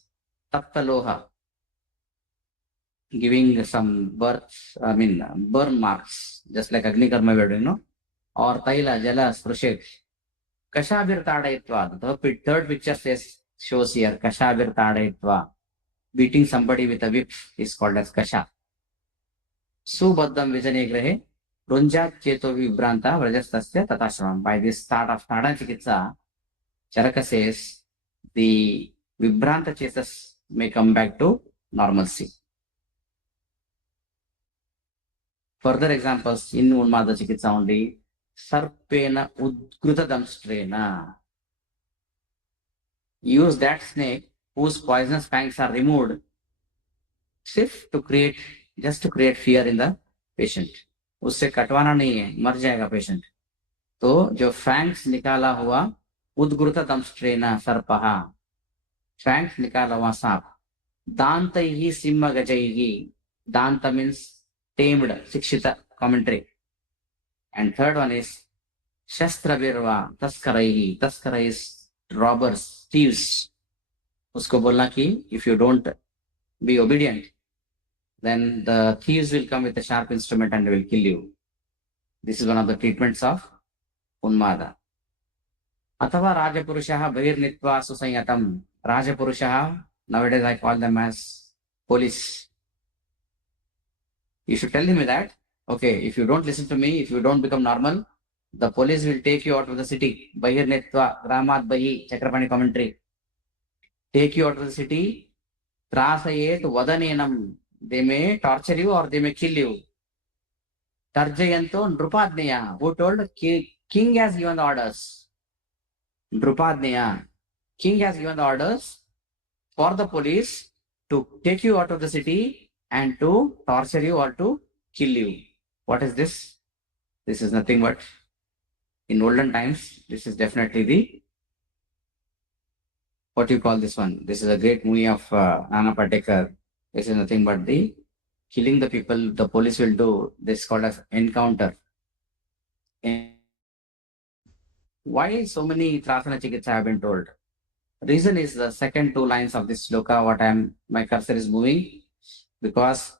Tapta Loha. Giving some burn marks, just like Agni Karma we are doing, no? Or Taila, Jala, Sprushet. Kashabir Tadaitva. The third picture shows here, Kashabir Tadaitva. Beating somebody with a whip is called as Kasha. Subaddham Vijane Grahe, Runjat Cheto Vibranta, Vrajastasya Tatashram. By this start of Kayachikitsa, Charaka says the Vibranta chesas may come back to normalcy. Further examples in Unmada Chikitsa only, Sarpena Udgruta Damstrena. Use that snake whose poisonous fangs are removed, to create fear in the patient. उससे कटवाना नहीं है, मर जाएगा patient. तो जो fangs निकाला हुआ उद्गृत दंष्ट्रेना सर्पहा, फैंक्स निकाला हुआ सांप. दांतैहि Singh गजैहि. Danta means tamed, Sikshita commentary. And third one is Shastra Virva Taskaraihi. Taskara is robbers, thieves, usko bolna ki if you don't be obedient, then the thieves will come with a sharp instrument and will kill you. This is one of the treatments of Unmada. Athava Rajapurushaha Bhirnitva Susanyatam. Rajapurushaha, nowadays I call them as police. You should tell him that, okay, if you don't listen to me, if you don't become normal, the police will take you out of the city. Bhirnitva, Ramat Bahi, Chakrapani commentary. Take you out of the city. Trasayet Vadanenam. They may torture you or they may kill you. Tarjayanto Drupadneya, who told king has given the orders. Drupadneya, king has given the orders for the police to take you out of the city and to torture you or to kill you. What is this? This is nothing but, in olden times, this is definitely the, what you call this one? This is a great movie of Nana Patekar. This is nothing but the killing the people the police will do. This is called as encounter. Why so many Trasana Chikitsa have been told? Reason is the second two lines of this sloka, my cursor is moving, because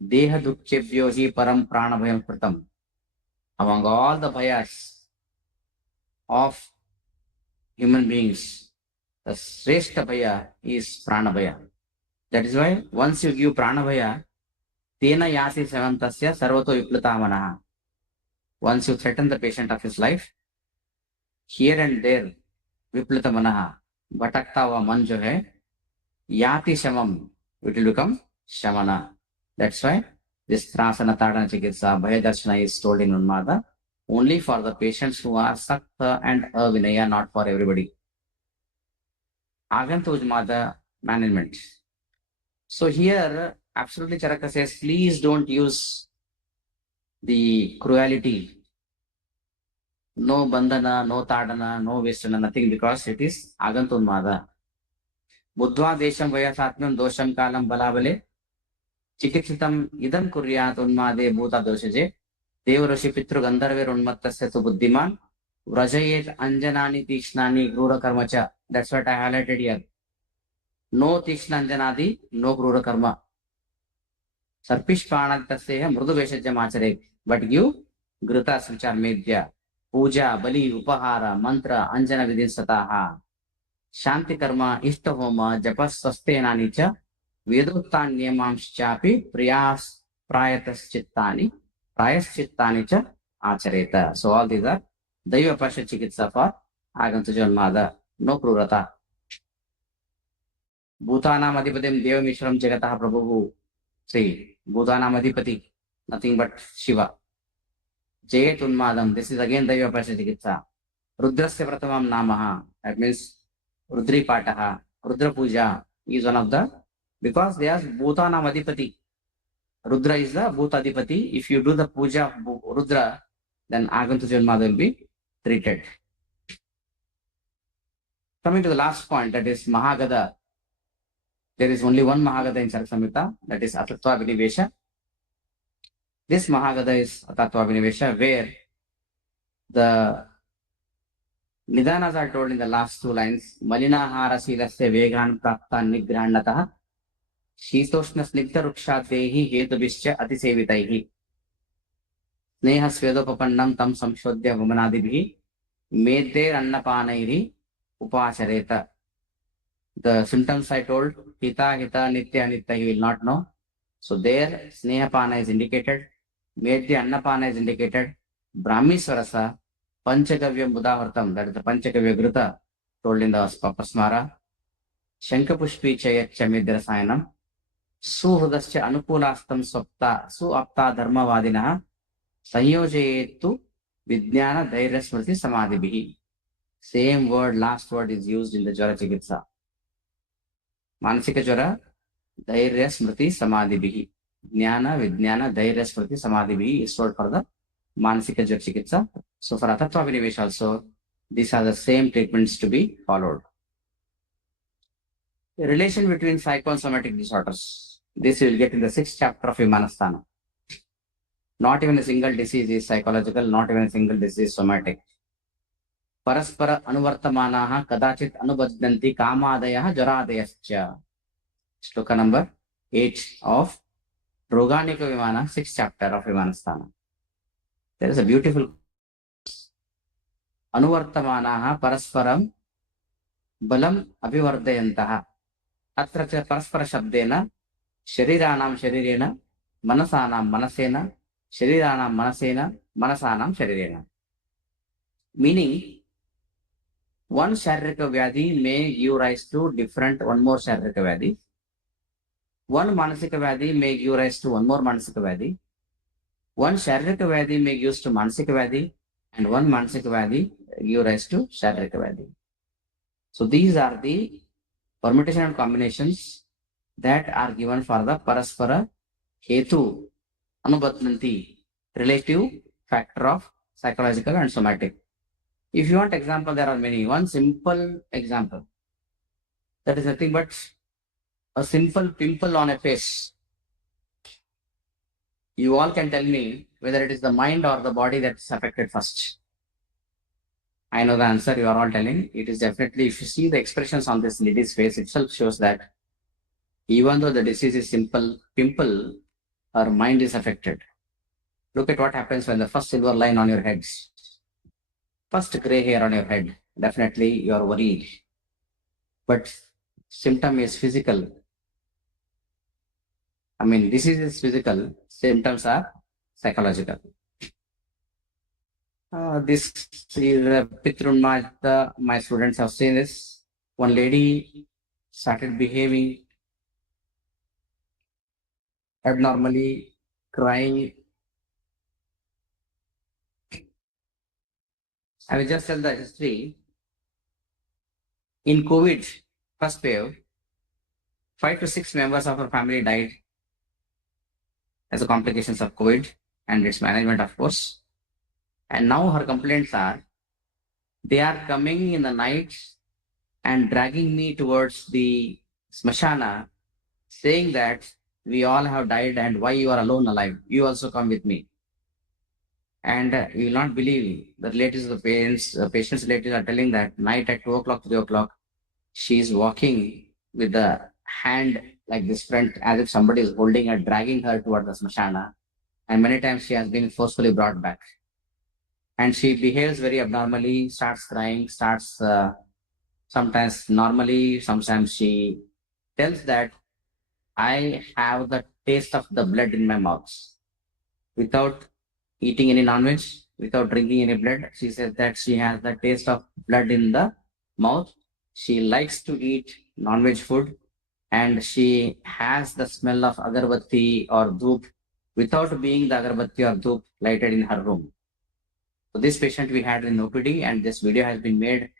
Deha Dukchebhyo hi param prana bhayam pratam. Among all the bhayas of human beings, the Sreshta bhaya is prana bhaya. That is why once you give prana bhaya, tena yasi savantasya sarvato viplatamanaha. Once you threaten the patient of his life, here and there, viplatamanaha, bhatakta hua man jo hai, yati shamam, it will become shamana. That's why this Trasana Tadana Chikitsa, Bhaya Darshana is told in Unmada only for the patients who are Sakta and Avinaya, not for everybody. Aganta Ujmada management. So here, absolutely Charaka says, please don't use the cruelty. No bandhana, no tadana, no vestana, nothing, because it is Agantunmada. Buddhva desham vayasatmam dosham kalam balabale. Chikitsitam idam kuryat unmade bhuta doshaje. Devarashi pitru gandharvir unmattasya tu buddhiman. Vrajayet anjanani tishnani grura karmacha. That's what I highlighted here. No tikshna anjanadi, no grura karma. Sarpish pranataseha mrudu veshajam achare. But give gritas which are medya. Puja, bali, upahara, mantra, anjana vidin sataha. Shanti karma, ishta homa, japas sastena cha. Vedottan niyamamschapi prayas prayatas chittani cha achareta. So all these are Daiva Pasha Chikitsa for Agantu Janmada. No krurata. Bhutanam Adhipatim Deva Mishram Jagataha Prabhu. See, Bhutanam Adhipati, nothing but Shiva. Jayet Unmadam, this is again Daiva Pasha Chikitsa. Rudrasya Pratamam Namaha, that means Rudri Pataha. Rudra Puja is one of the, because they are Bhutanam Adhipati. Rudra is the Bhutadipati. If you do the puja of Rudra, then Agantu Janmada will be treated. Coming to the last point, that is Mahagada. There is only one Mahagada in Charaka Samhita, that is Atattva Vinivesha. This Mahagada is Atattva Vinivesha, where the Nidanas are told in the last two lines. Malinahara Silasya Vegan Prapta Nigrannataha Shitoshna Snigdha Rukshatehi Hetubhischa Atisevitaihi Sneha Svedopapannam Tam Samshodhya Vamanadibhi Medder Annapanairi Upachareta. The symptoms I told, Hita, Hita, Nitya, Nitya, he will not know. So there, Snehapana is indicated, Medya Annapana is indicated, Brahmi Swarasa, Panchagavya Buddhavartam, that is the Panchagavya Gruta, told in the Papasmara, Shankapushpi Chayatcha Medrasayanam, Suhudascha Anukulastam Swapta, Suapta Dharmavadinaha, Sanyojayetu Vijnana Dhairya Smriti Samadhibihi. Same word, last word is used in the Jwara Chikitsa. Manasika Jwara, Dhairya Smriti Samadhibihi. Jnana, Vijnana, Dhairya Smriti Samadhibihi is word for the Manasika Jwara Chikitsa. So for Atattva Vinivesha also, these are the same treatments to be followed. The relation between psycho and somatic disorders. This you will get in the 6th chapter of Vimanasthana. Not even a single disease is psychological, not even a single disease is somatic. परस्पर अनुवर्तमानाः कदाचित् अनुबध्नन्ति कामादयः ज्वरादयश्च. श्लोक number 8 of Roganika Vimana, 6th chapter of Vimanasthana. There is a beautiful अनुवर्तमानाः परस्परं बलम् अभिवर्धयन्तः. अत्र च परस्परशब्देन शरीराणां शरीरेण मनसानां मनसेन शरीराणां मनसेन मनसानां शरीरेण. Meaning, one Sharirika Vyadhi may give rise to one more Sharirika Vyadhi. One Manasika Vyadhi may give rise to one more Manasika Vyadhi. One Sharirika Vyadhi may give rise to Manasika Vyadhi, and one Manasika Vyadhi give rise to Sharirika Vyadhi. So these are the permutation and combinations that are given for the Paraspara Hetu Anubhatnanti relative factor of psychological and somatic. If you want example, there are many. One simple example, that is nothing but a simple pimple on a face. You all can tell me whether it is the mind or the body that's affected first. I know the answer. You are all telling. It is definitely, if you see the expressions on this lady's face itself shows that even though the disease is simple pimple, her mind is affected. Look at what happens when the first silver line on your head, first gray hair on your head, definitely you are worried. But symptom is physical. I mean, disease is physical, symptoms are psychological. This is Pitrunmata. My students have seen this. One lady started behaving abnormally, crying. I will just tell the history. In COVID, first wave, 5 to 6 members of her family died as a complications of COVID and its management, of course. And now her complaints are, they are coming in the night and dragging me towards the smashana, saying that we all have died and why you are alone alive? You also come with me. And you will not believe, the relatives of the parents, patients' relatives are telling that night at 2 o'clock, 3 o'clock, she is walking with the hand like this front, as if somebody is holding her, dragging her toward the smashana. And many times she has been forcefully brought back. And she behaves very abnormally, starts crying, starts sometimes normally, sometimes she tells that I have the taste of the blood in my mouth. Without eating any non-veg, without drinking any blood, she says that she has the taste of blood in the mouth. She likes to eat non-veg food, and she has the smell of agarbatti or dhoop without being the agarbatti or dhoop lighted in her room. So this patient we had in OPD, and this video has been made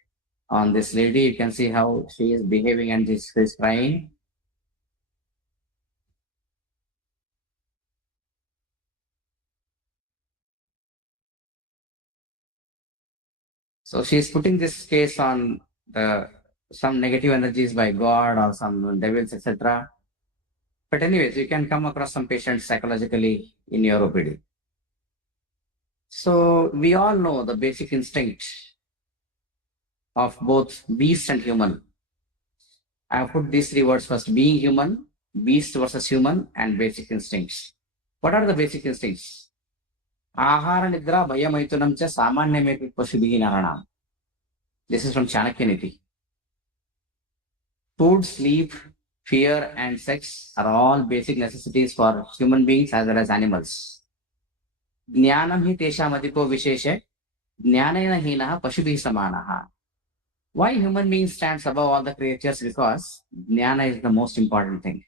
on this lady. You can see how she is behaving and she is crying. So she is putting this case on some negative energies by God or some devils, etc. But anyways, you can come across some patients psychologically in your OPD. So we all know the basic instinct of both beast and human. I have put these 3 words first: being human, beast versus human, and basic instincts. What are the basic instincts? Ahara nidra bhayamaithunam cha samanyamepi pashubihi naranam. This is from Chanakya Niti. Food, sleep, fear, and sex are all basic necessities for human beings as well as animals. Jnanam hi tesham adhiko visheshe, jnanena hinaha pashubhihi samanaha. Why human being stands above all the creatures? Because jnana is the most important thing.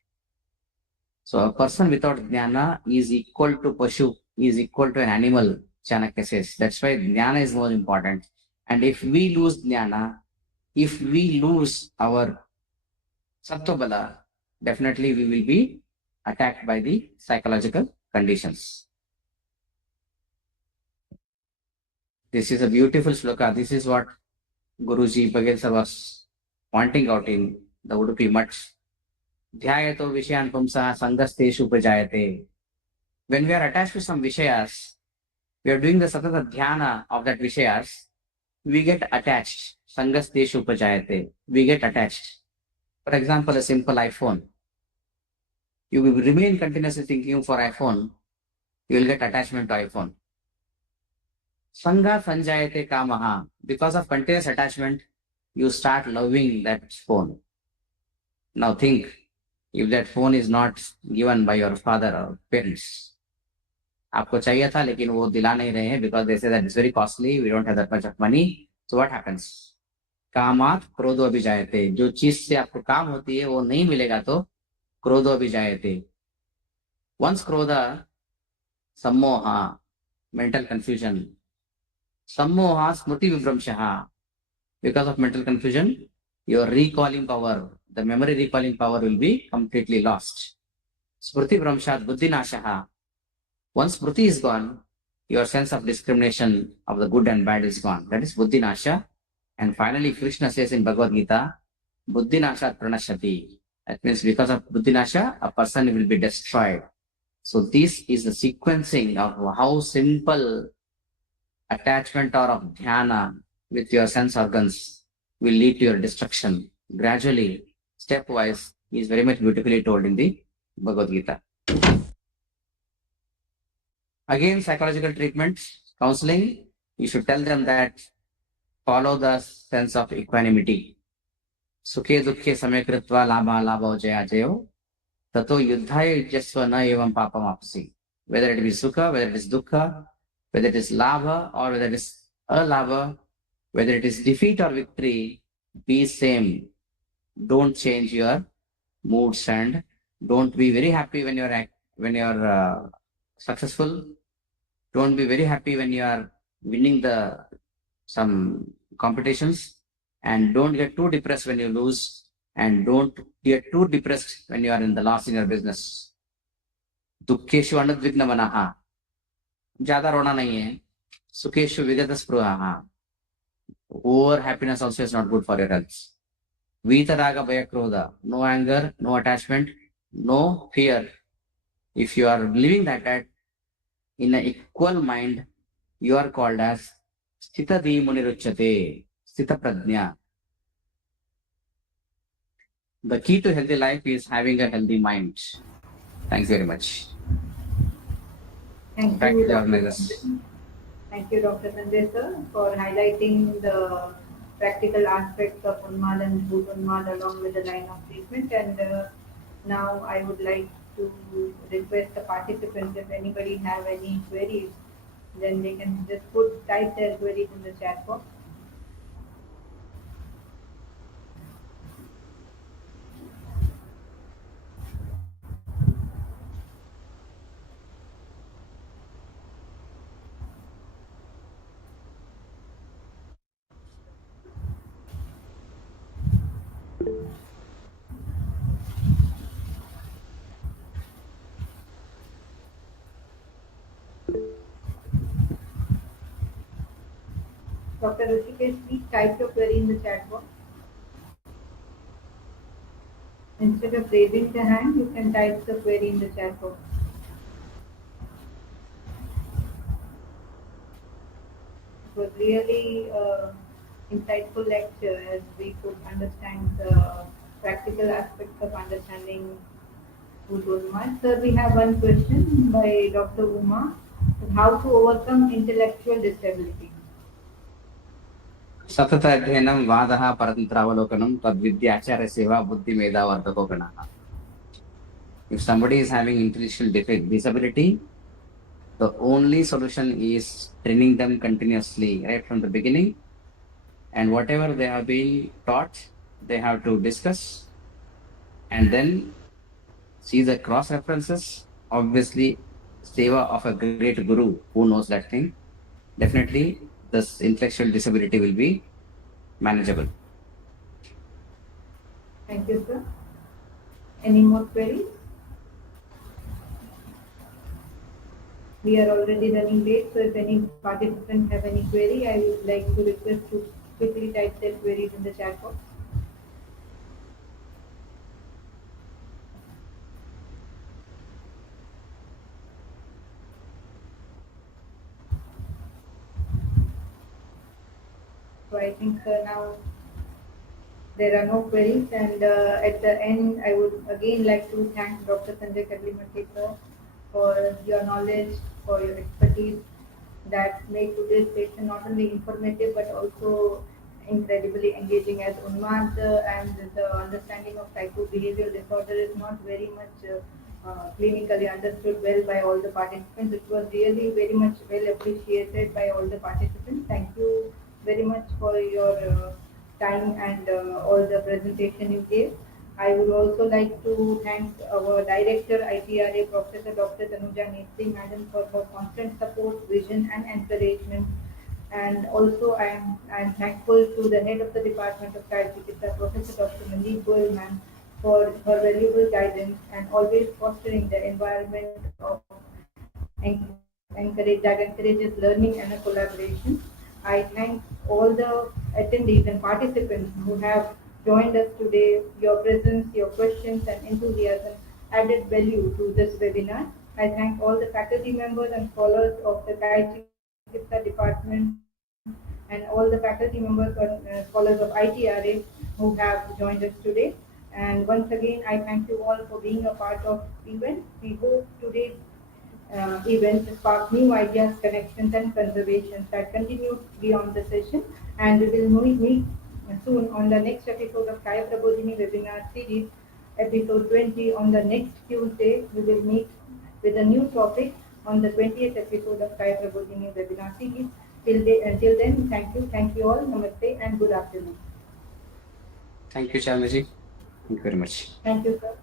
So a person without jnana is equal to pashu, is equal to an animal, Chanakya says. That's why jnana is more important. And if we lose jnana, if we lose our sattva-bala, definitely we will be attacked by the psychological conditions. This is a beautiful shloka. This is what Guruji Pagal sir was pointing out in the Udupi Mutt. Dhyayato vishayan pumsa sangasteshu upajayate. When we are attached to some vishayas, we are doing the satata dhyana of that vishayas. we get attached. Sangasteshu upajayate. We get attached. For example, a simple iPhone. You will remain continuously thinking for iPhone, you will get attachment to iPhone. Sangha sanjayate kamaha. Because of continuous attachment, you start loving that phone. Now think, if that phone is not given by your father or parents, आपको चाहिए था लेकिन वो दिला नहीं रहे हैं because they say that it's very costly, we don't have that much of money. So what happens? कामात क्रोधो अभिजायते. जो चीज से आपको काम होती है वो नहीं मिलेगा तो क्रोधो अभिजायते. Once krodha, sammoha, mental confusion. Sammoha smruti vibramshaha. Because of mental confusion, your recalling power, the memory recalling power will be completely lost. Smruti vibramshat buddhi nashaha. Once smruti is gone, your sense of discrimination of the good and bad is gone. That is buddhi nasha. And finally, Krishna says in Bhagavad Gita, buddhi nashat pranashati. That means because of buddhi nasha, a person will be destroyed. So this is the sequencing of how simple attachment or of dhyana with your sense organs will lead to your destruction. Gradually, stepwise, is very much beautifully told in the Bhagavad Gita. Again, psychological treatment, counseling, you should tell them that follow the sense of equanimity. Sukhe dukhe samay kritva labha labha jaya jayo. Tato yuddhaya yujyasva na evam papam apasi. Whether it is sukha, whether it is dukkha, whether it is labha or whether it is alabha, whether it is defeat or victory, be same. Don't change your moods and don't be very happy when you're successful. Don't be very happy when you are winning some competitions, and don't get too depressed when you lose, and don't get too depressed when you are in the loss in your business. दुखेशु अनुद्विग्न मनः. ज्यादा रोना नहीं है. सुखेशु विगत स्पृहः. Over happiness also is not good for your health. Vitaraga bhaya krodha. No anger, no attachment, no fear. If you are living that in an equal mind, you are called as Sthita Di Muniruchyate, Sthita Prajna. The key to healthy life is having a healthy mind. Thanks very much. Thank Back you, to the Dr. organizers. Sanjay. Thank you, Dr. Sanjay sir, for highlighting the practical aspects of Unmad and Bhoot Unmad along with the line of treatment. And now I would like to request the participants, if anybody have any queries, then they can just type their queries in the chat box. Dr. Rishikesh, please type your query in the chat box. Instead of raising the hand, you can type the query in the chat box. It was really insightful lecture as we could understand the practical aspects of understanding food Udolma. Sir, we have one question by Dr. Uma. How to overcome intellectual disability? सतत अध्ययनं वादः परतन्त्रावलोकनं तद्विद्याचार्य सेवा बुद्धिमेधावर्धको गणः. If somebody is having intellectual disability, the only solution is training them continuously right from the beginning, and whatever they have been taught, they have to discuss and then see the cross references. Obviously, seva of a great guru who knows that thing. Definitely, this intellectual disability will be manageable. Thank you, sir. Any more queries? We are already running late, so if any participant have any query, I would like to request to quickly type their queries in the chat box. I think now there are no queries. And at the end, I would again like to thank Dr. Sanjay Kadlimatti sir for your knowledge, for your expertise that made today's session not only informative but also incredibly engaging, as Unmad and the understanding of psycho-behavioral disorder is not very much clinically understood well by all the participants. It was really very much well appreciated by all the participants. Thank you very much for your time and all the presentation you gave. I would also like to thank our Director ITRA, Professor Dr. Tanuja Netri, Madam, for her constant support, vision, and encouragement. And also, I am thankful to the Head of the Department of Kayachikitsa, Professor Dr. Mandeep Goyal, ma'am, for her valuable guidance and always fostering the environment of that encourages learning and a collaboration. I thank all the attendees and participants who have joined us today. Your presence, your questions, and enthusiasm added value to this webinar. I thank all the faculty members and scholars of the Kayachikitsa department and all the faculty members and scholars of ITRA who have joined us today. And once again, I thank you all for being a part of event. We hope today's events spark new ideas, connections, and conservations that continue beyond the session. And we will meet soon on the next episode of Kayaprabodhini webinar series, episode 20. On the next Tuesday, we will meet with a new topic on the 20th episode of Kayaprabodhini webinar series. Until then, thank you all, namaste, and good afternoon. Thank you, Shyamaji. Thank you very much. Thank you, sir.